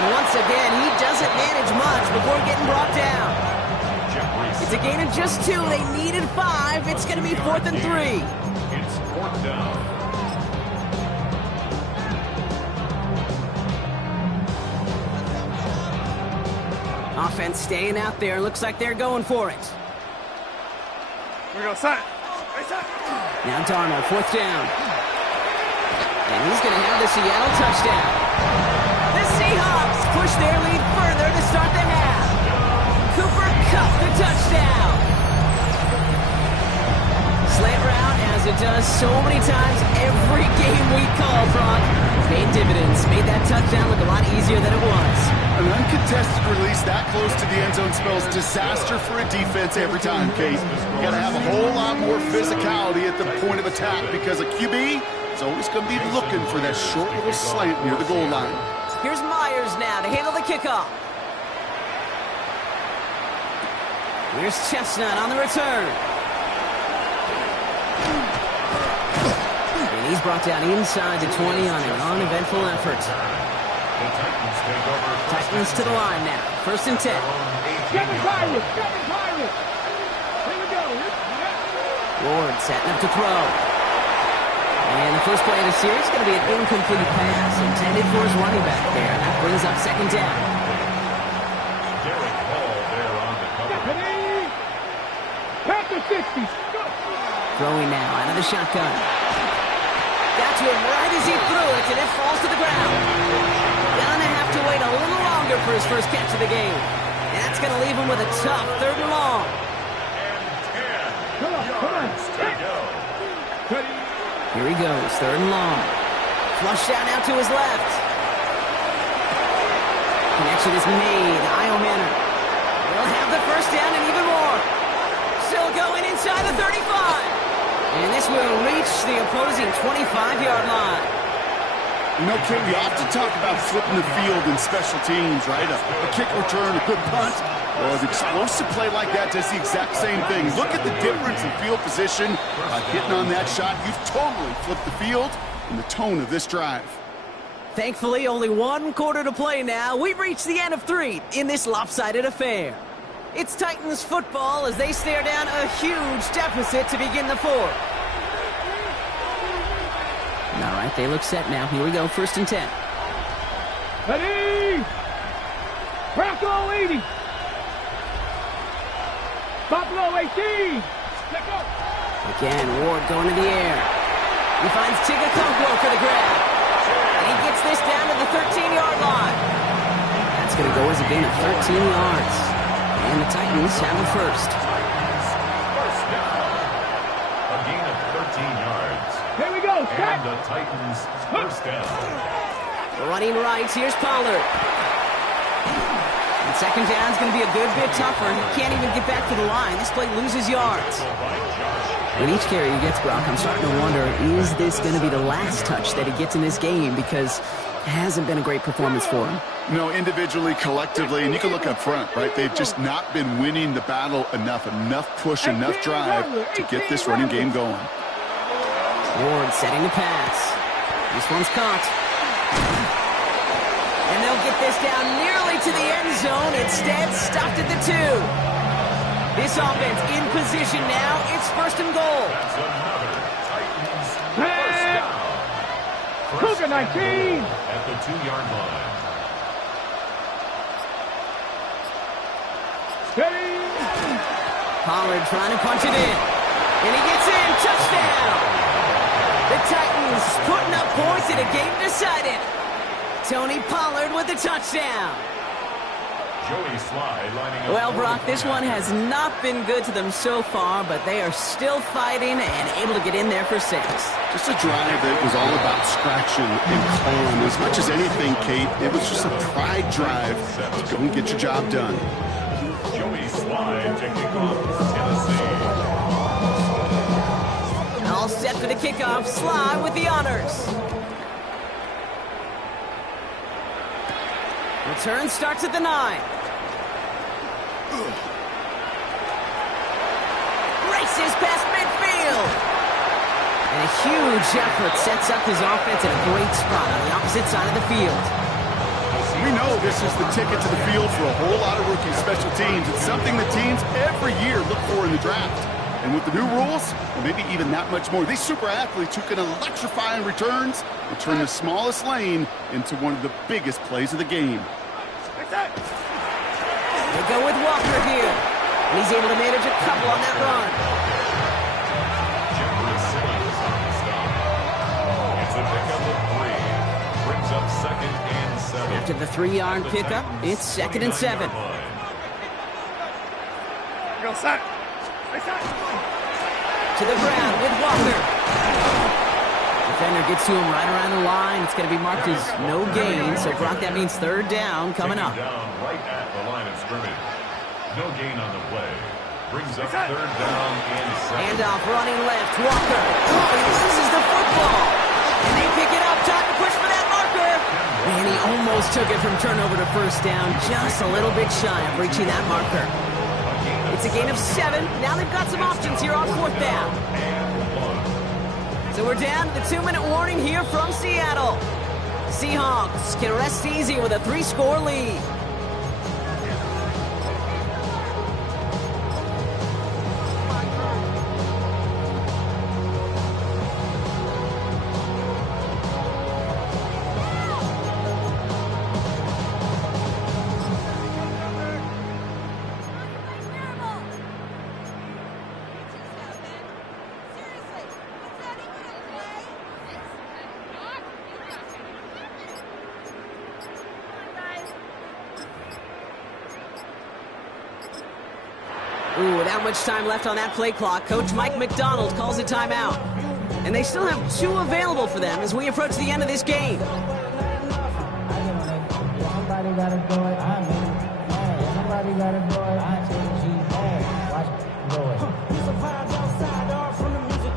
And once again, he doesn't manage much before getting brought down. It's a gain of just 2. They needed 5. It's going to be 4th and 3. It's 4th down. Offense staying out there. Looks like they're going for it. We go set. Set. Now Darnold, 4th down. And he's going to have the Seattle touchdown. The Seahawks push their lead further to start the half. Cooper Kupp, the touchdown. Slant route, as it does so many times every game we call, Brock. Paid dividends. Made that touchdown look a lot easier than it was. An uncontested release that close to the end zone spells disaster for a defense every time, Kate. You got to have a whole lot more physicality at the point of attack because a QB is always going to be looking for that short little slant near the goal line. Here's Myers now to handle the kickoff. Here's Chestnut on the return. And he's brought down inside the 20 on an uneventful effort. Titans to the line now. 1st and 10. Kevin Byron. Kevin Byron. Here we go. Ward setting up to throw. And the first play of the series is going to be an incomplete pass intended for his running back there. That brings up 2nd down. Derek Hall there on the cover. Panther 60. Throwing now out of the shotgun. Got to him right as he threw it, and it falls to the ground. Gonna have to wait a little longer for his first catch of the game. And that's going to leave him with a tough 3rd and long. And 10 yards to go. Here he goes, 3rd and long. Flush out now to his left. Connection is made. Iohanner will have the first down and even more. Still going inside the 35. And this will reach the opposing 25-yard line. You know, Kate, we often talk about flipping the field in special teams, right? A kick return, a good punt. Well, an explosive play like that does the exact same thing. Look at the difference in field position. By hitting on that shot, you've totally flipped the field and the tone of this drive. Thankfully, only 1 quarter to play now. We've reached the end of 3 in this lopsided affair. It's Titans football as they stare down a huge deficit to begin the 4th. All right, they look set now. Here we go, 1st and 10. Ready! Bronco 80. Buffalo 18. Let's go. Again, Ward going to the air. He finds Chigakonkwo for the grab. And he gets this down to the 13-yard line. That's going to go as a gain of 13 yards. And the Titans have a first. First down. A gain of 13 yards. Here we go. And the Titans first down. Running right, here's Pollard. And 2nd down is going to be a good bit tougher. He can't even get back to the line. This play loses yards. With each carry he gets, Brock, I'm starting to wonder, is this going to be the last touch that he gets in this game? Because It hasn't been a great performance for him. No, individually, collectively, and you can look up front, right? They've just not been winning the battle enough push, enough drive to get this running game going. Ward setting the pass. This one's caught. And they'll get this down nearly to the end zone. Instead, stopped at the 2. This offense in position now. It's 1st and goal. That's another Titans first down. Cougar 19. At the 2-yard line. Steady. Pollard trying to punch it in. And he gets in. Touchdown. The Titans putting up points in a game decided. Tony Pollard with the touchdown. Joey Slye lining up. Well, Brock, this one has not been good to them so far, but they are still fighting and able to get in there for 6. Just a drive that was all about scratching and clawing. As much as anything, Kate, it was just a pride drive to go and get your job done. Joey Slye taking off Tennessee. All set for the kickoff. Slye with the honors. Return starts at the 9. Races past midfield. And a huge effort sets up his offense in a great spot on the opposite side of the field. We know this is the ticket to the field for a whole lot of rookie special teams. It's something the teams every year look for in the draft. And with the new rules, well, maybe even that much more, these super athletes who can electrify in returns will turn the smallest lane into one of the biggest plays of the game. They go with Walker here. And he's able to manage a couple on that run. It's a pickup of 3. Brings up 2nd and 7. After the 3-yard pickup, it's 2nd and 7. Go, set. To the ground with Walker. Defender gets to him right around the line. It's going to be marked as no gain. So, Brock, that means 3rd down coming up. Down right at the line of scrimmage. No gain on the play. Brings up 3rd down and 7. Handoff running left. Walker. Oh, he loses the football. And they pick it up. Time to push for that marker. And he almost took it from turnover to 1st down. Just a little bit shy of reaching that marker. It's a gain of 7. Now they've got some options here on 4th down. So we're down to the 2-minute warning here from Seattle. Seahawks can rest easy with a 3-score lead. Ooh, without much time left on that play clock, Coach Mike McDonald calls a timeout. And they still have 2 available for them as we approach the end of this game. Somebody gotta do it, I mean, somebody gotta do it, I change G, watch do it. You survived outside, all from the music.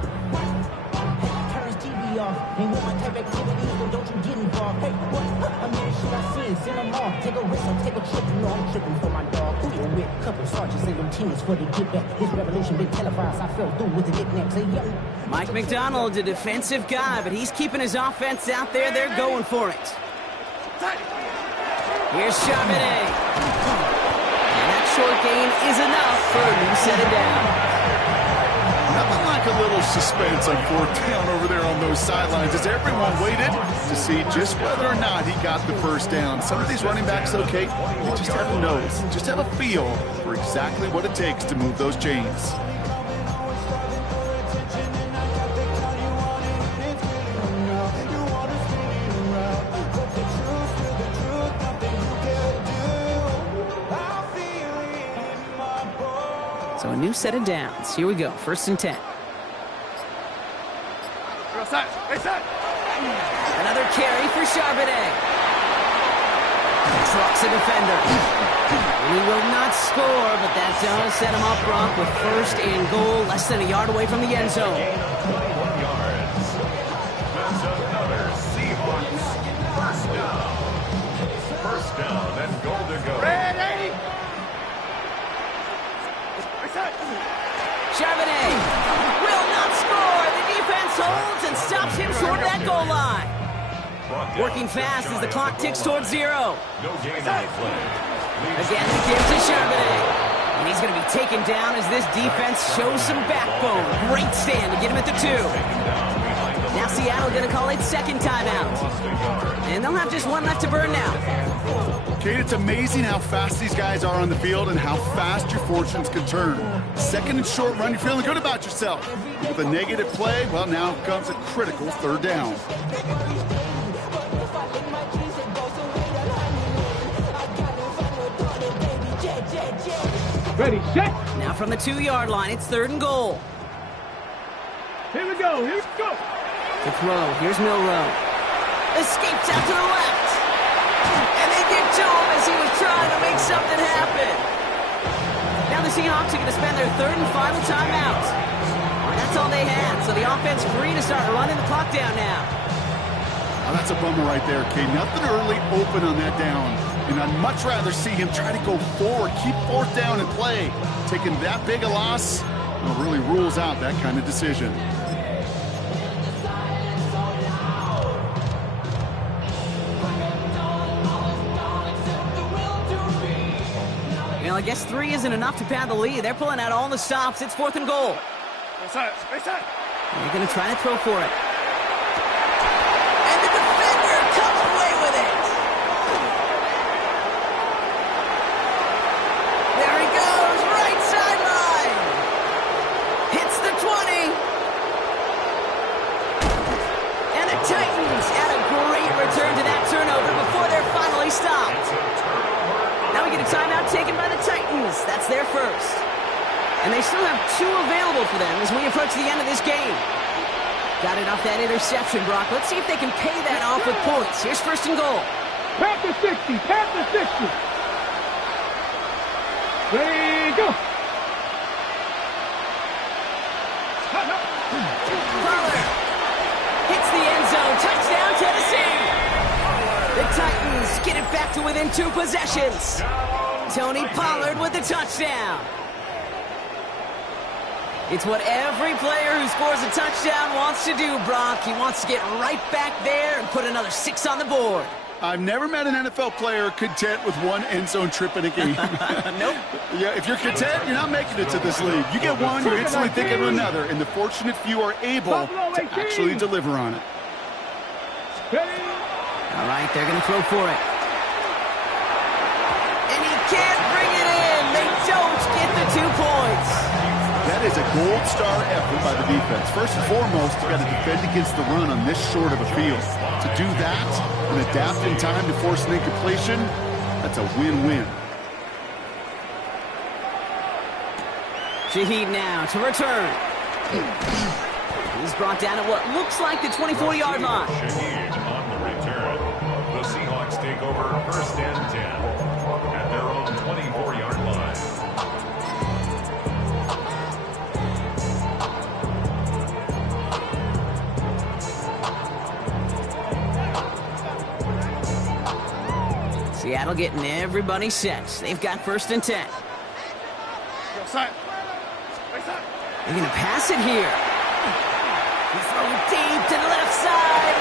Turn his TV off, ain't with my type activities, so don't you get involved. Hey, what? I mean, shit I seen, send them off, take a risk, take a trip, you know I'm tripping for my dog. Who you with? Couple sergeants and them teams for the get back. His revolution been televised, I fell through with the knickknacks. Hey, young. Mike McDonald's a defensive guy, but he's keeping his offense out there. They're going for it. Here's Charbonnet. And that short gain is enough for a new set of down. Nothing like a little suspense on 4th down over there on those sidelines as everyone waited to see just whether or not he got the 1st down. Some of these running backs, okay, they just have a nose, just have a feel for exactly what it takes to move those chains. So a new set of downs. Here we go. 1st and 10. Another carry for Charbonnet. Trucks a defender. He will not score, but that does set him up, Brock, with 1st and goal, less than a yard away from the end zone. Gain of 21 yards. That's another Seahawks 1st first down and goal to go. Ready? Charbonnet will not score. The defense holds and stops him short of that goal line. Working fast as the clock ticks towards 0. No gain on the play. Again, the give to Charbonnet. And he's going to be taken down as this defense shows some backbone. Great stand to get him at the 2. Now Seattle going to call it second timeout. And they'll have just one left to burn now. Kate, it's amazing how fast these guys are on the field and how fast your fortunes can turn. Second and short run, you're feeling good about yourself. With a negative play, well, now comes a critical third down. Ready, set. Now from the 2-yard line, it's 3rd and goal. Here we go, here we go. To throw, here's Milroe. Escapes out to the left. And they get to him as he was trying to make something happen. Now the Seahawks are going to spend their 3rd and final timeout. And that's all they had, so the offense free to start running the clock down now. Oh, that's a bummer right there, Kate. Nothing early open on that down. And I'd much rather see him try to go forward, keep 4th down and play. Taking that big a loss, well, really rules out that kind of decision. Well, I guess 3 isn't enough to pad the lead. They're pulling out all the stops. It's 4th and goal. They're going to try to throw for it. And the defender comes away with it. There he goes, right sideline. Hits the 20. And the Titans had a great return to that turnover before they're finally stopped. Now we get a timeout taken by the Titans. That's their first. And they still have 2 available for them as we approach the end of this game. Got it off that interception, Brock. Let's see if they can pay that off with points. Here's 1st and goal. Panther 60, Panther 60. Ready, go. Pollard hits the end zone. Touchdown, Tennessee. The Titans get it back to within 2 possessions. Tony Pollard with the touchdown. It's what every player who scores a touchdown wants to do, Brock. He wants to get right back there and put another 6 on the board. I've never met an NFL player content with 1 end zone trip in a game. Nope. Yeah, if you're content, you're not making it to this league. You get 1, you're instantly thinking of another, and the fortunate few are able to actually deliver on it. All right, they're going to throw for it. And he can't bring it in. They don't get the 2 points. That is a gold star effort by the defense. First and foremost, you got to defend against the run on this short of a field. To do that and adapt in time to force an incompletion, that's a win-win. Shaheed now to return. He's brought down at what looks like the 24-yard line. Shaheed on the return. The Seahawks take over 1st and 10 at their own 24-yard line. Seattle getting everybody set. They've got 1st and 10. They're going to pass it here. He's throwing deep to the left side.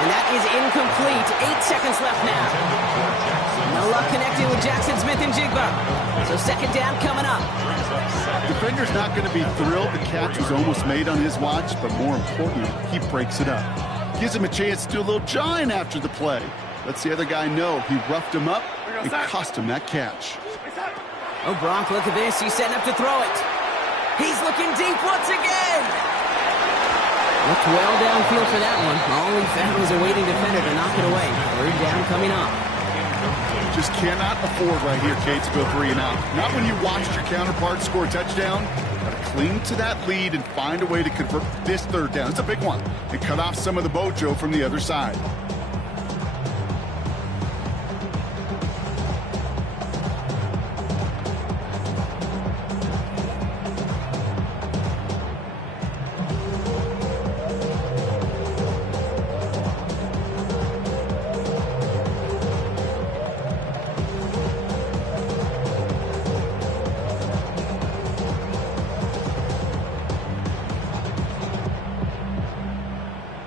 And that is incomplete. 8 seconds left now. No luck connecting with Jackson Smith and Jigba. So 2nd down coming up. Defender's not going to be thrilled the catch was almost made on his watch, but more importantly, he breaks it up. Gives him a chance to do a little jawing after the play. Lets the other guy know he roughed him up and cost him that catch. Oh, Brock, look at this. He's setting up to throw it. He's looking deep once again. Looked well downfield for that one. All he found was a waiting defender to knock it away. 3rd down coming up. Just cannot afford right here, Kate, to go 3 and out. Not when you watched your counterpart score a touchdown. Got to cling to that lead and find a way to convert this 3rd down. It's a big one. And cut off some of the mojo from the other side.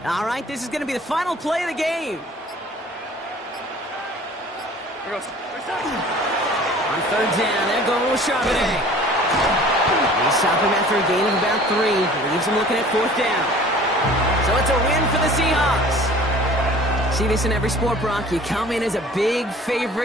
All right, this is going to be the final play of the game. On third down, there goes Charbonnet. They stop him after a gain of about 3. Leaves him looking at fourth down. So it's a win for the Seahawks. See this in every sport, Brock. You come in as a big favorite.